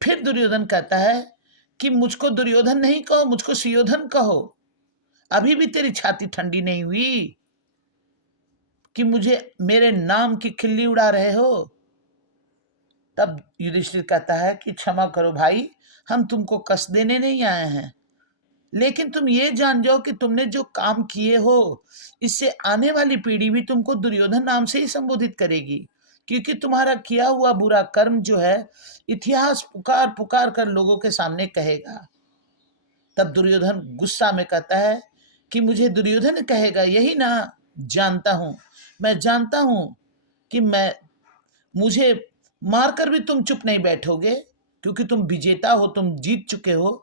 फिर दुर्योधन कहता है कि मुझको दुर्योधन नहीं कहो, मुझको सुयोधन कहो, अभी भी तेरी छाती ठंडी नहीं हुई कि मुझे मेरे नाम की खिल्ली उड़ा रहे हो। तब युधिष्ठिर कहता है कि क्षमा करो भाई, हम तुमको कष्ट देने नहीं आए हैं, लेकिन तुम ये जान जाओ कि तुमने जो काम किए हो इससे आने वाली पीढ़ी भी तुमको दुर्योधन नाम से ही संबोधित करेगी, क्योंकि तुम्हारा किया हुआ बुरा कर्म जो है इतिहास पुकार पुकार कर लोगों के सामने कहेगा। तब दुर्योधन गुस्सा में कहता है कि मुझे दुर्योधन कहेगा, यही ना, जानता हूं, मैं जानता हूं कि मैं मुझे मारकर भी तुम चुप नहीं बैठोगे, क्योंकि तुम विजेता हो, तुम जीत चुके हो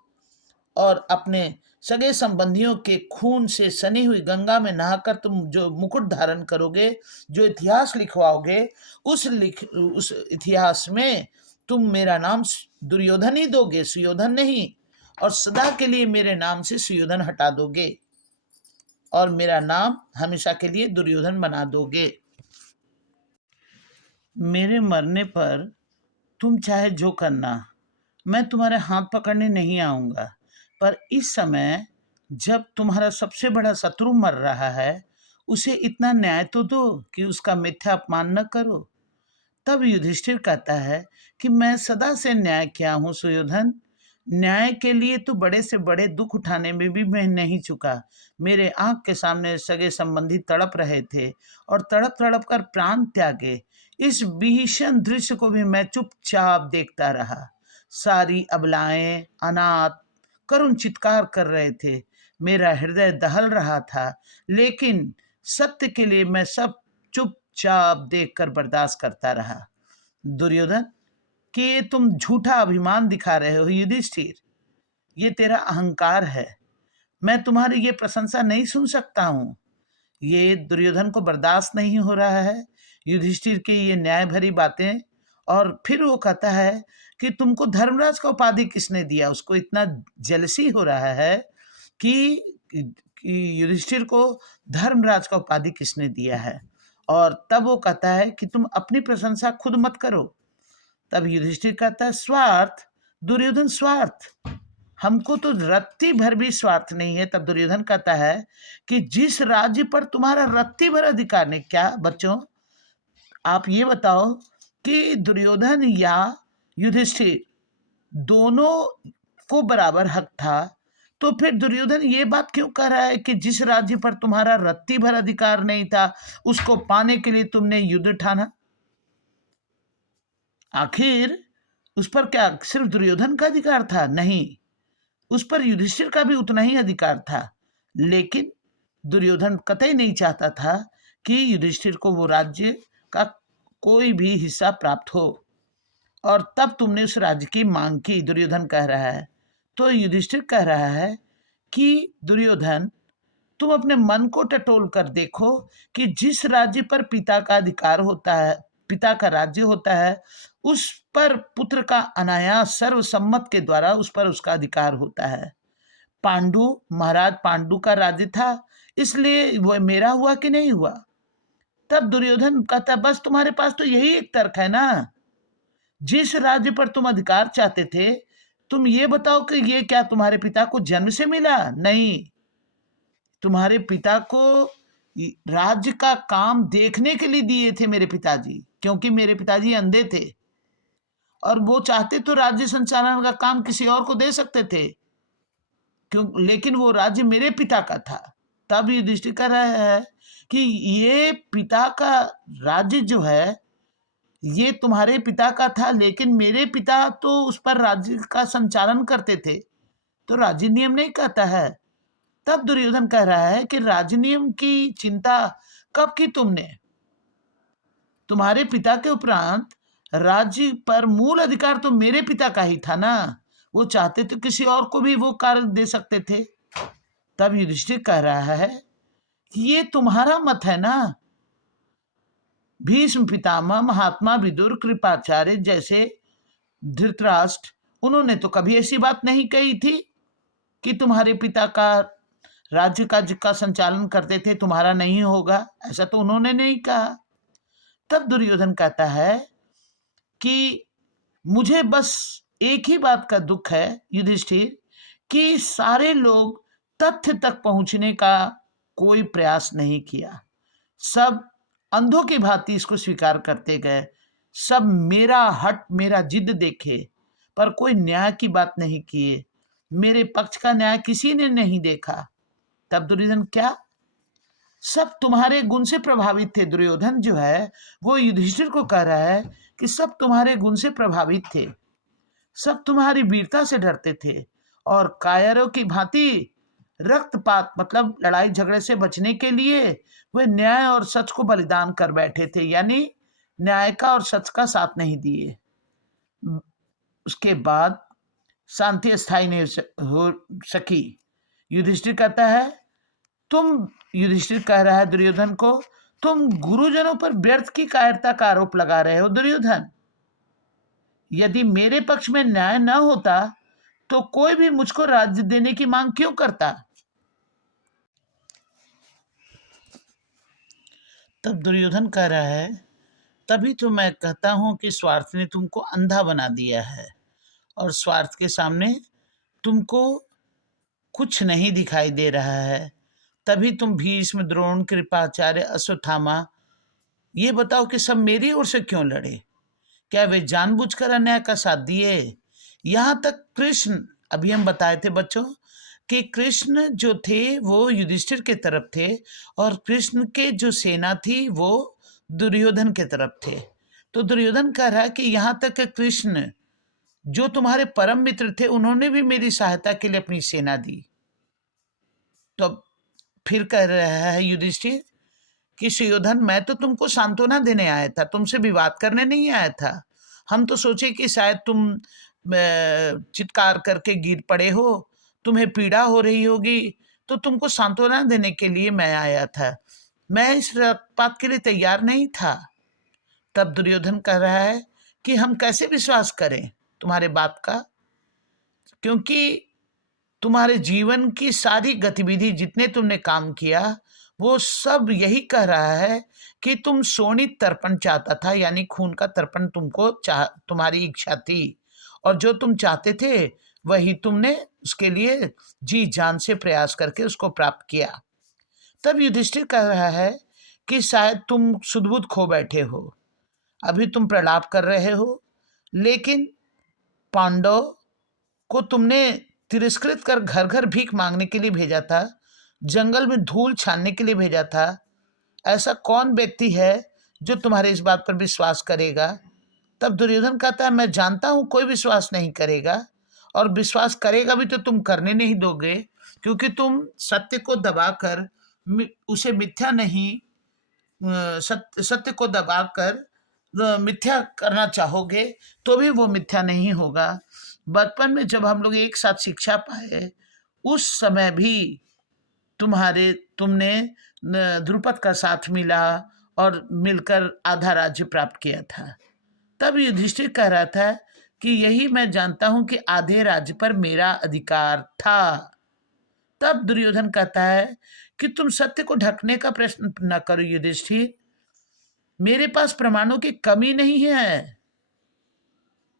और अपने सगे संबंधियों के खून से सनी हुई गंगा में नहाकर तुम जो मुकुट धारण करोगे, जो इतिहास लिखवाओगे, उस इतिहास में तुम मेरा नाम दुर्योधन ही दोगे, सुयोधन नहीं, और सदा के लिए मेरे नाम से सुयोधन हटा दोगे और मेरा नाम हमेशा के लिए दुर्योधन बना दोगे। मेरे मरने पर तुम चाहे जो करना, मैं तुम्हारे हाथ पकड़ने नहीं आऊंगा, पर इस समय जब तुम्हारा सबसे बड़ा शत्रु मर रहा है, उसे इतना न्याय तो दो कि उसका मिथ्या अपमान न करो। तब युधिष्ठिर कहता है कि मैं सदा से न्याय किया हूं सुयोधन, न्याय के लिए तो बड़े से बड़े दुख उठाने में भी मैं नहीं चुका। मेरे आंख के सामने सगे संबंधी तड़प रहे थे और तड़प तड़प कर प्राण त्यागे, इस भीषण दृश्य को भी मैं चुपचाप देखता रहा। सारी अबलाएं, अनाथ करुण चित्कार कर रहे थे, मेरा हृदय दहल रहा था, लेकिन सत्य के लिए मैं सब चुपचाप देखकर बर्दाश्त करता रहा। दुर्योधन कि तुम झूठा अभिमान दिखा रहे हो युधिष्ठिर, ये तेरा अहंकार है, मैं तुम्हारी ये प्रशंसा नहीं सुन सकता हूं। ये दुर्योधन को बर्दाश्त नहीं हो रहा है युधिष्ठिर की ये न्याय भरी बातें, और फिर वो कहता है कि तुमको धर्मराज का उपाधि किसने दिया, उसको इतना जेलसी हो रहा है कि युधिष्ठिर को धर्मराज का उपाधि किसने दिया है। और तब वो कहता है कि तुम अपनी प्रशंसा खुद मत करो। तब युधिष्ठिर कहता है स्वार्थ, दुर्योधन स्वार्थ, हमको तो रत्ती भर भी स्वार्थ नहीं है। तब दुर्योधन कहता है कि जिस राज्य पर तुम्हारा रत्ती भर अधिकार नहीं, क्या बच्चों आप ये बताओ कि दुर्योधन या युधिष्ठिर दोनों को बराबर हक था, तो फिर दुर्योधन ये बात क्यों कह रहा है कि जिस राज्य पर तुम्हारा रत्ती भर अधिकार नहीं था उसको पाने के लिए तुमने युद्ध ठाना? आखिर उस पर क्या सिर्फ दुर्योधन का अधिकार था? नहीं, उस पर युधिष्ठिर का भी उतना ही अधिकार था, लेकिन दुर्योधन कतई नहीं चाहता था कि युधिष्ठिर को वो राज्य का कोई भी हिस्सा प्राप्त हो, और तब तुमने उस राज्य की मांग की, दुर्योधन कह रहा है। तो युधिष्ठिर कह रहा है कि दुर्योधन तुम अपने मन को टटोल कर देखो कि जिस राज्य पर पिता का अधिकार होता है, पिता का राज्य होता है, उस पर पुत्र का अनायास सर्वसम्मत के द्वारा उस पर उसका अधिकार होता है। पांडु, महाराज पांडु का राज्य था, इसलिए वो मेरा हुआ कि नहीं हुआ? तब दुर्योधन कहता, बस तुम्हारे पास तो यही एक तर्क है ना। जिस राज्य पर तुम अधिकार चाहते थे, तुम ये बताओ कि ये क्या तुम्हारे पिता को जन्म से मिला? नहीं, तुम्हारे पिता को राज्य का काम देखने के लिए दिए थे मेरे पिताजी, क्योंकि मेरे पिताजी अंधे थे और वो चाहते तो राज्य संचालन का काम किसी और को दे सकते थे, क्यों, लेकिन वो राज्य मेरे पिता का था। तब युधिष्ठिर कह रहा है कि ये पिता का राज्य जो है, ये तुम्हारे पिता का था, लेकिन मेरे पिता तो उस पर राज्य का संचालन करते थे, तो राज्य नियम नहीं कहता है। तब दुर्योधन कह रहा है कि राज्य नियम की चिंता कब की तुमने? तुम्हारे पिता के उपरांत राज्य पर मूल अधिकार तो मेरे पिता का ही था ना। वो चाहते तो किसी और को भी वो कार्य दे सकते थे। तब युधिष्ठिर कह रहा है कि ये तुम्हारा मत है ना। भीष्म पितामह, महात्मा विदुर, कृपाचार्य जैसे धृतराष्ट्र, उन्होंने तो कभी ऐसी बात नहीं कही थी कि तुम्हारे पिता का राज्य का जिसका संचालन करते थे तुम्हारा नहीं होगा, ऐसा तो उन्होंने नहीं कहा। तब दुर्योधन कहता है कि मुझे बस एक ही बात का दुख है युधिष्ठिर, कि सारे लोग तथ्य तक पहुंचने का कोई प्रयास नहीं किया। सब अंधों की भांति इसको स्वीकार करते गए। सब मेरा हट, मेरा जिद देखे, पर कोई न्याय की बात नहीं किए। मेरे पक्ष का न्याय किसी ने नहीं देखा। तब दुर्योधन क्या, सब तुम्हारे गुण से प्रभावित थे? दुर्योधन जो है वो युधिष्ठिर को कह रहा है कि सब तुम्हारे गुण से प्रभावित थे, सब तुम्हारी वीरता से डरते थे और कायरों की भांति रक्तपात मतलब लड़ाई झगड़े से बचने के लिए वे न्याय और सच को बलिदान कर बैठे थे, यानी न्याय का और सच का साथ नहीं दिए। उसके बाद शांति स्थायी नहीं हो सकी। युधिष्ठिर कहता है तुम, युधिष्ठिर कह रहा है दुर्योधन को, तुम गुरुजनों पर व्यर्थ की कायरता का आरोप लगा रहे हो दुर्योधन। यदि मेरे पक्ष में न्याय न होता तो कोई भी मुझको राज्य देने की मांग क्यों करता? तब दुर्योधन कह रहा है, तभी तो मैं कहता हूं कि स्वार्थ ने तुमको अंधा बना दिया है और स्वार्थ के सामने तुमको कुछ नहीं दिखाई दे रहा है। तभी तुम भीष्म, द्रोण, कृपाचार्य, अश्वत्थामा, ये बताओ कि सब मेरी ओर से क्यों लड़े? क्या वे जानबूझकर अन्याय का साथ दिए? यहाँ तक कृष्ण, अभी हम बताए थे बच्चों कि कृष्ण जो थे वो युधिष्ठिर के तरफ थे और कृष्ण के जो सेना थी वो दुर्योधन के तरफ थे। तो दुर्योधन कह रहा है कि यहाँ तक कि कृष्ण जो तुम्हारे परम मित्र थे उन्होंने भी मेरी सहायता के लिए अपनी सेना दी। तो फिर कह रहा है युधिष्ठिर कि सुयोधन, मैं तो तुमको सांत्वना देने आया था, तुमसे विवाद करने नहीं आया था। हम तो सोचे कि शायद तुम चित्कार करके गिर पड़े हो, तुम्हें पीड़ा हो रही होगी, तो तुमको सांत्वना देने के लिए मैं आया था। मैं इस रक्तपात के लिए तैयार नहीं था। तब दुर्योधन कह रहा है कि हम कैसे विश्वास करें तुम्हारे बात का, क्योंकि तुम्हारे जीवन की सारी गतिविधि, जितने तुमने काम किया, वो सब यही कह रहा है कि तुम शोणित तर्पण चाहता था, यानी खून का तर्पण तुमको तुम्हारी इच्छा थी और जो तुम चाहते थे वही तुमने उसके लिए जी जान से प्रयास करके उसको प्राप्त किया। तब युधिष्ठिर कह रहा है कि शायद तुम सुधबुध खो बैठे हो, अभी तुम प्रलाप कर रहे हो, लेकिन पांडव को तुमने तिरस्कृत कर घर घर भीख मांगने के लिए भेजा था, जंगल में धूल छानने के लिए भेजा था। ऐसा कौन व्यक्ति है जो तुम्हारे इस बात पर विश्वास करेगा? तब दुर्योधन कहता है, मैं जानता हूं कोई विश्वास नहीं करेगा, और विश्वास करेगा भी तो तुम करने नहीं दोगे, क्योंकि तुम सत्य को दबाकर उसे मिथ्या नहीं, सत्य को दबाकर मिथ्या करना चाहोगे तो भी वो मिथ्या नहीं होगा। बचपन में जब हम लोग एक साथ शिक्षा पाए, उस समय भी तुमने द्रुपद का साथ मिला और मिलकर आधा राज्य प्राप्त किया था। तब युधिष्ठिर कह रहा था कि यही मैं जानता हूं कि आधे राज्य पर मेरा अधिकार था। तब दुर्योधन कहता है कि तुम सत्य को ढकने का प्रश्न न करो युधिष्ठिर, मेरे पास प्रमाणों की कमी नहीं है।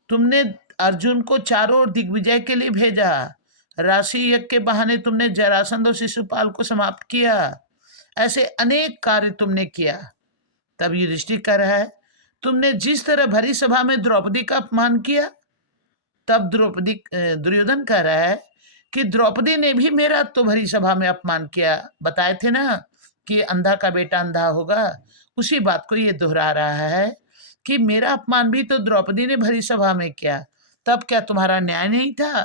तुमने अर्जुन को चारों ओर दिग्विजय के लिए भेजा, राशि यज्ञ के बहाने तुमने जरासंध और शिशुपाल को समाप्त किया, ऐसे अनेक कार्य तुमने किया। तब युधिष्ठिर कह रहा है तुमने जिस तरह भरी सभा में द्रौपदी का अपमान किया, तब दुर्योधन कह रहा है कि द्रौपदी ने भी मेरा तो भरी सभा में अपमान किया। बताए थे ना कि अंधा का बेटा अंधा होगा, उसी बात को ये दोहरा रहा है कि मेरा अपमान भी तो द्रौपदी ने भरी सभा में किया। तब क्या तुम्हारा न्याय नहीं था?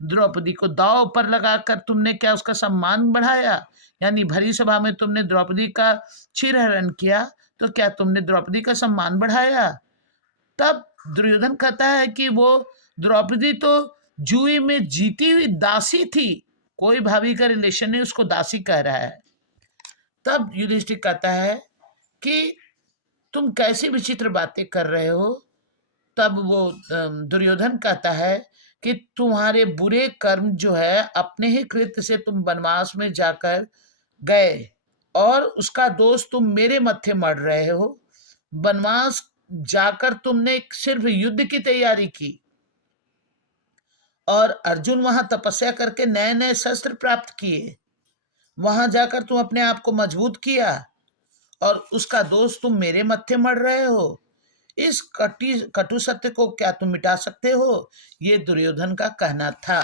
द्रौपदी को दांव पर लगाकर तुमने क्या उसका सम्मान बढ़ाया? यानी भरी सभा में तुमने द्रौपदी का चिरहरण किया, तो क्या तुमने द्रौपदी का सम्मान बढ़ाया? तब दुर्योधन कहता है कि वो द्रौपदी तो जुए में जीती हुई दासी थी, कोई भाभी का रिलेशन नहीं, उसको दासी कह रहा है। तब युधिष्ठिर कहता है कि तुम कैसी विचित्र बातें कर रहे हो। तब वो दुर्योधन कहता है कि तुम्हारे बुरे कर्म जो है, अपने ही कृत्य से तुम वनवास में जाकर गए और उसका दोष तुम मेरे मत्थे मढ़ रहे हो। वनवास जाकर तुमने सिर्फ युद्ध की तैयारी की और अर्जुन वहां तपस्या करके नए नए शस्त्र प्राप्त किए, वहां जाकर तुम अपने आप को मजबूत किया और उसका दोष तुम मेरे मत्थे मढ़ रहे हो। इस कटु सत्य को क्या तुम मिटा सकते हो? ये दुर्योधन का कहना था।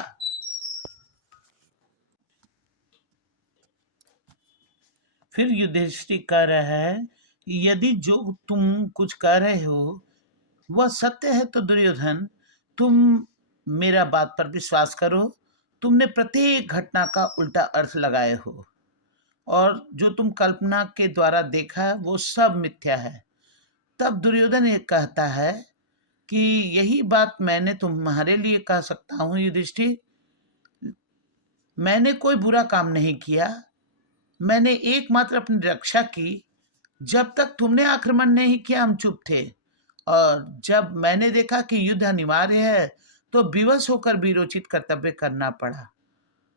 फिर युधिष्ठिर कह रहा है यदि जो तुम कुछ कह रहे हो वह सत्य है तो दुर्योधन तुम मेरा बात पर विश्वास करो। तुमने प्रत्येक घटना का उल्टा अर्थ लगाए हो और जो तुम कल्पना के द्वारा देखा वो सब मिथ्या है। तब दुर्योधन ये कहता है कि यही बात मैंने तुम्हारे लिए कह सकता हूं युधिष्ठिर, मैंने कोई बुरा काम नहीं किया, मैंने एकमात्र अपनी रक्षा की। जब तक तुमने आक्रमण नहीं किया हम चुप थे, और जब मैंने देखा कि युद्ध अनिवार्य है तो विवश होकर वीरोचित कर्तव्य करना पड़ा।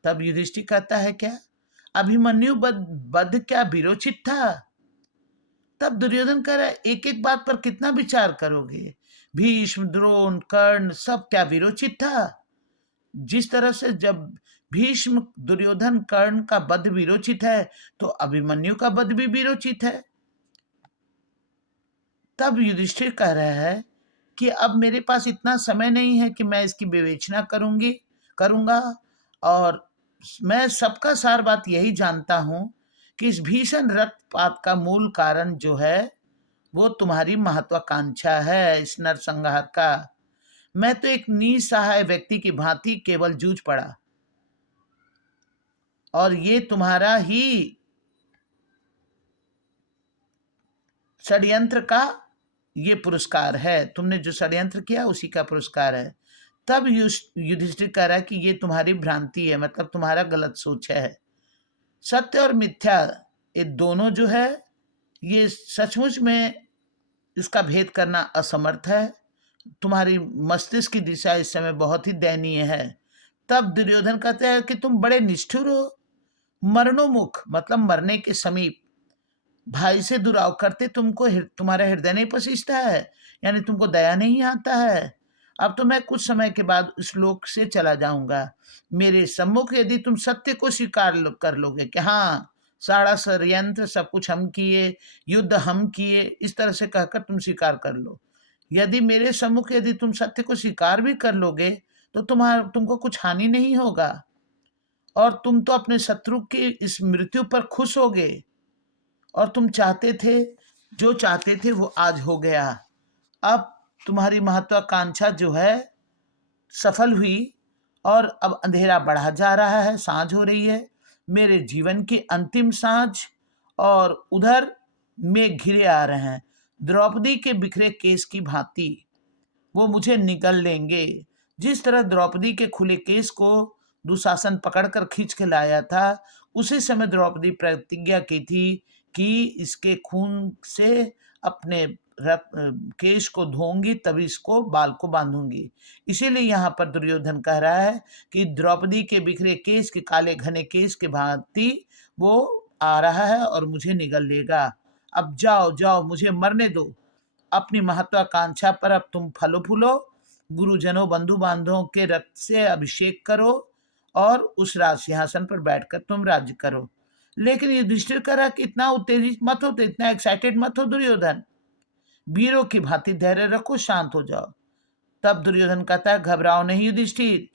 तब युधिष्ठिर कहता है क्या अभिमन्यु बद्ध क्या वीरोचित था? तब दुर्योधन कह रहा है एक एक बात पर कितना विचार करोगे? भीष्म, द्रोण, कर्ण सब क्या वीरोचित था? जिस तरह से जब भीष्म, दुर्योधन, कर्ण का वध वीरोचित है तो अभिमन्यु का वध भी वीरोचित है। तब युधिष्ठिर कह रहा है कि अब मेरे पास इतना समय नहीं है कि मैं इसकी विवेचना करूंगा, और मैं सबका सार बात यही जानता हूं कि इस भीषण रक्तपात का मूल कारण जो है वो तुम्हारी महत्वाकांक्षा है, इस नरसंहार का। मैं तो एक निसहाय व्यक्ति की भांति केवल जूझ पड़ा और ये तुम्हारा ही षड्यंत्र का ये पुरस्कार है, तुमने जो षड्यंत्र किया उसी का पुरस्कार है। तब युधिष्ठिर कह रहा है कि ये तुम्हारी भ्रांति है, मतलब तुम्हारा गलत सोच है। सत्य और मिथ्या ये दोनों जो है ये सचमुच में इसका भेद करना असमर्थ है। तुम्हारी मस्तिष्क की दिशा इस समय बहुत ही दयनीय है। तब दुर्योधन कहते हैं कि तुम बड़े निष्ठुर हो, मरणोन्मुख मतलब मरने के समीप, भाई से दुराव करते तुमको तुम्हारा हृदय नहीं पसीजता है, यानी तुमको दया नहीं आता है। अब तो मैं कुछ समय के बाद इस लोक से चला जाऊंगा, मेरे सम्मुख यदि तुम सत्य को स्वीकार कर लोगे कि हाँ सारा षड्यंत्र सब कुछ हम किए, युद्ध हम किए, इस तरह से कहकर तुम स्वीकार कर लो। यदि मेरे सम्मुख यदि तुम सत्य को स्वीकार भी कर लोगे तो तुमको कुछ हानि नहीं होगा और तुम तो अपने शत्रु की इस मृत्यु पर खुश होगे, और तुम चाहते थे, जो चाहते थे वो आज हो गया। अब तुम्हारी महत्वाकांक्षा जो है सफल हुई और अब अंधेरा बढ़ा जा रहा है, सांझ हो रही है, मेरे जीवन की अंतिम सांझ, और उधर मेघ घिरे आ रहे हैं द्रौपदी के बिखरे केस की भांति, वो मुझे निगल लेंगे। जिस तरह द्रौपदी के खुले केस को दुशासन पकड़कर खींच के लाया था, उसी समय द्रौपदी प्रतिज्ञा की थी कि इसके खून से अपने केश को धोऊंगी, तभी इसको बाल को बांधूंगी। इसीलिए यहाँ पर दुर्योधन कह रहा है कि द्रौपदी के बिखरे केश के काले घने केश के भांति वो आ रहा है और मुझे निगल लेगा। अब जाओ जाओ, मुझे मरने दो। अपनी महत्वाकांक्षा पर अब तुम फलो फूलो, गुरुजनों बंधु बांधवों के रक्त से अभिषेक करो और उस राज सिंहासन पर बैठकर तुम राज्य करो। लेकिन युधिष्ठिर कह रहा कि इतना उत्तेजित मत हो, तो इतना एक्साइटेड मत हो दुर्योधन, वीरों की भांति धैर्य रखो, शांत हो जाओ। तब दुर्योधन कहता है, घबराओ नहीं युधिष्ठिर,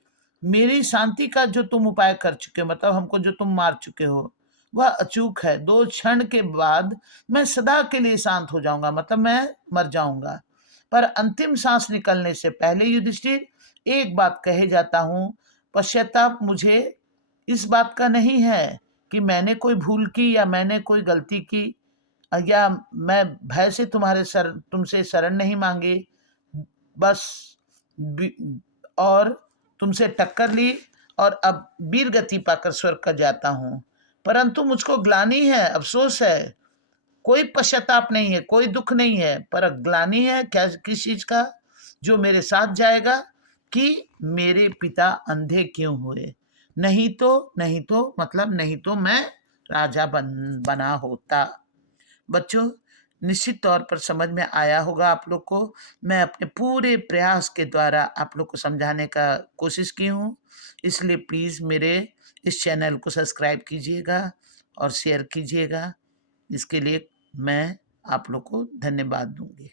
मेरी शांति का जो तुम उपाय कर चुके हो, मतलब हमको जो तुम मार चुके हो, वह अचूक है। 2 क्षण के बाद मैं सदा के लिए शांत हो जाऊंगा, मतलब मैं मर जाऊंगा। पर अंतिम सांस निकलने से पहले युधिष्ठिर एक बात कहे जाता हूं, पश्चाताप मुझे इस बात का नहीं है कि मैंने कोई भूल की या मैंने कोई गलती की, या मैं भय से तुमसे शरण नहीं मांगी, बस और तुमसे टक्कर ली और अब वीर गति पाकर स्वर्ग का जाता हूं। परंतु मुझको ग्लानि है, अफसोस है, कोई पश्चाताप नहीं है, कोई दुख नहीं है, पर ग्लानि है क्या, किस चीज का, जो मेरे साथ जाएगा, कि मेरे पिता अंधे क्यों हुए। नहीं तो मतलब नहीं तो मैं राजा बना होता। बच्चों, निश्चित तौर पर समझ में आया होगा आप लोग को। मैं अपने पूरे प्रयास के द्वारा आप लोग को समझाने का कोशिश की हूँ, इसलिए प्लीज़ मेरे इस चैनल को सब्सक्राइब कीजिएगा और शेयर कीजिएगा। इसके लिए मैं आप लोग को धन्यवाद दूंगी।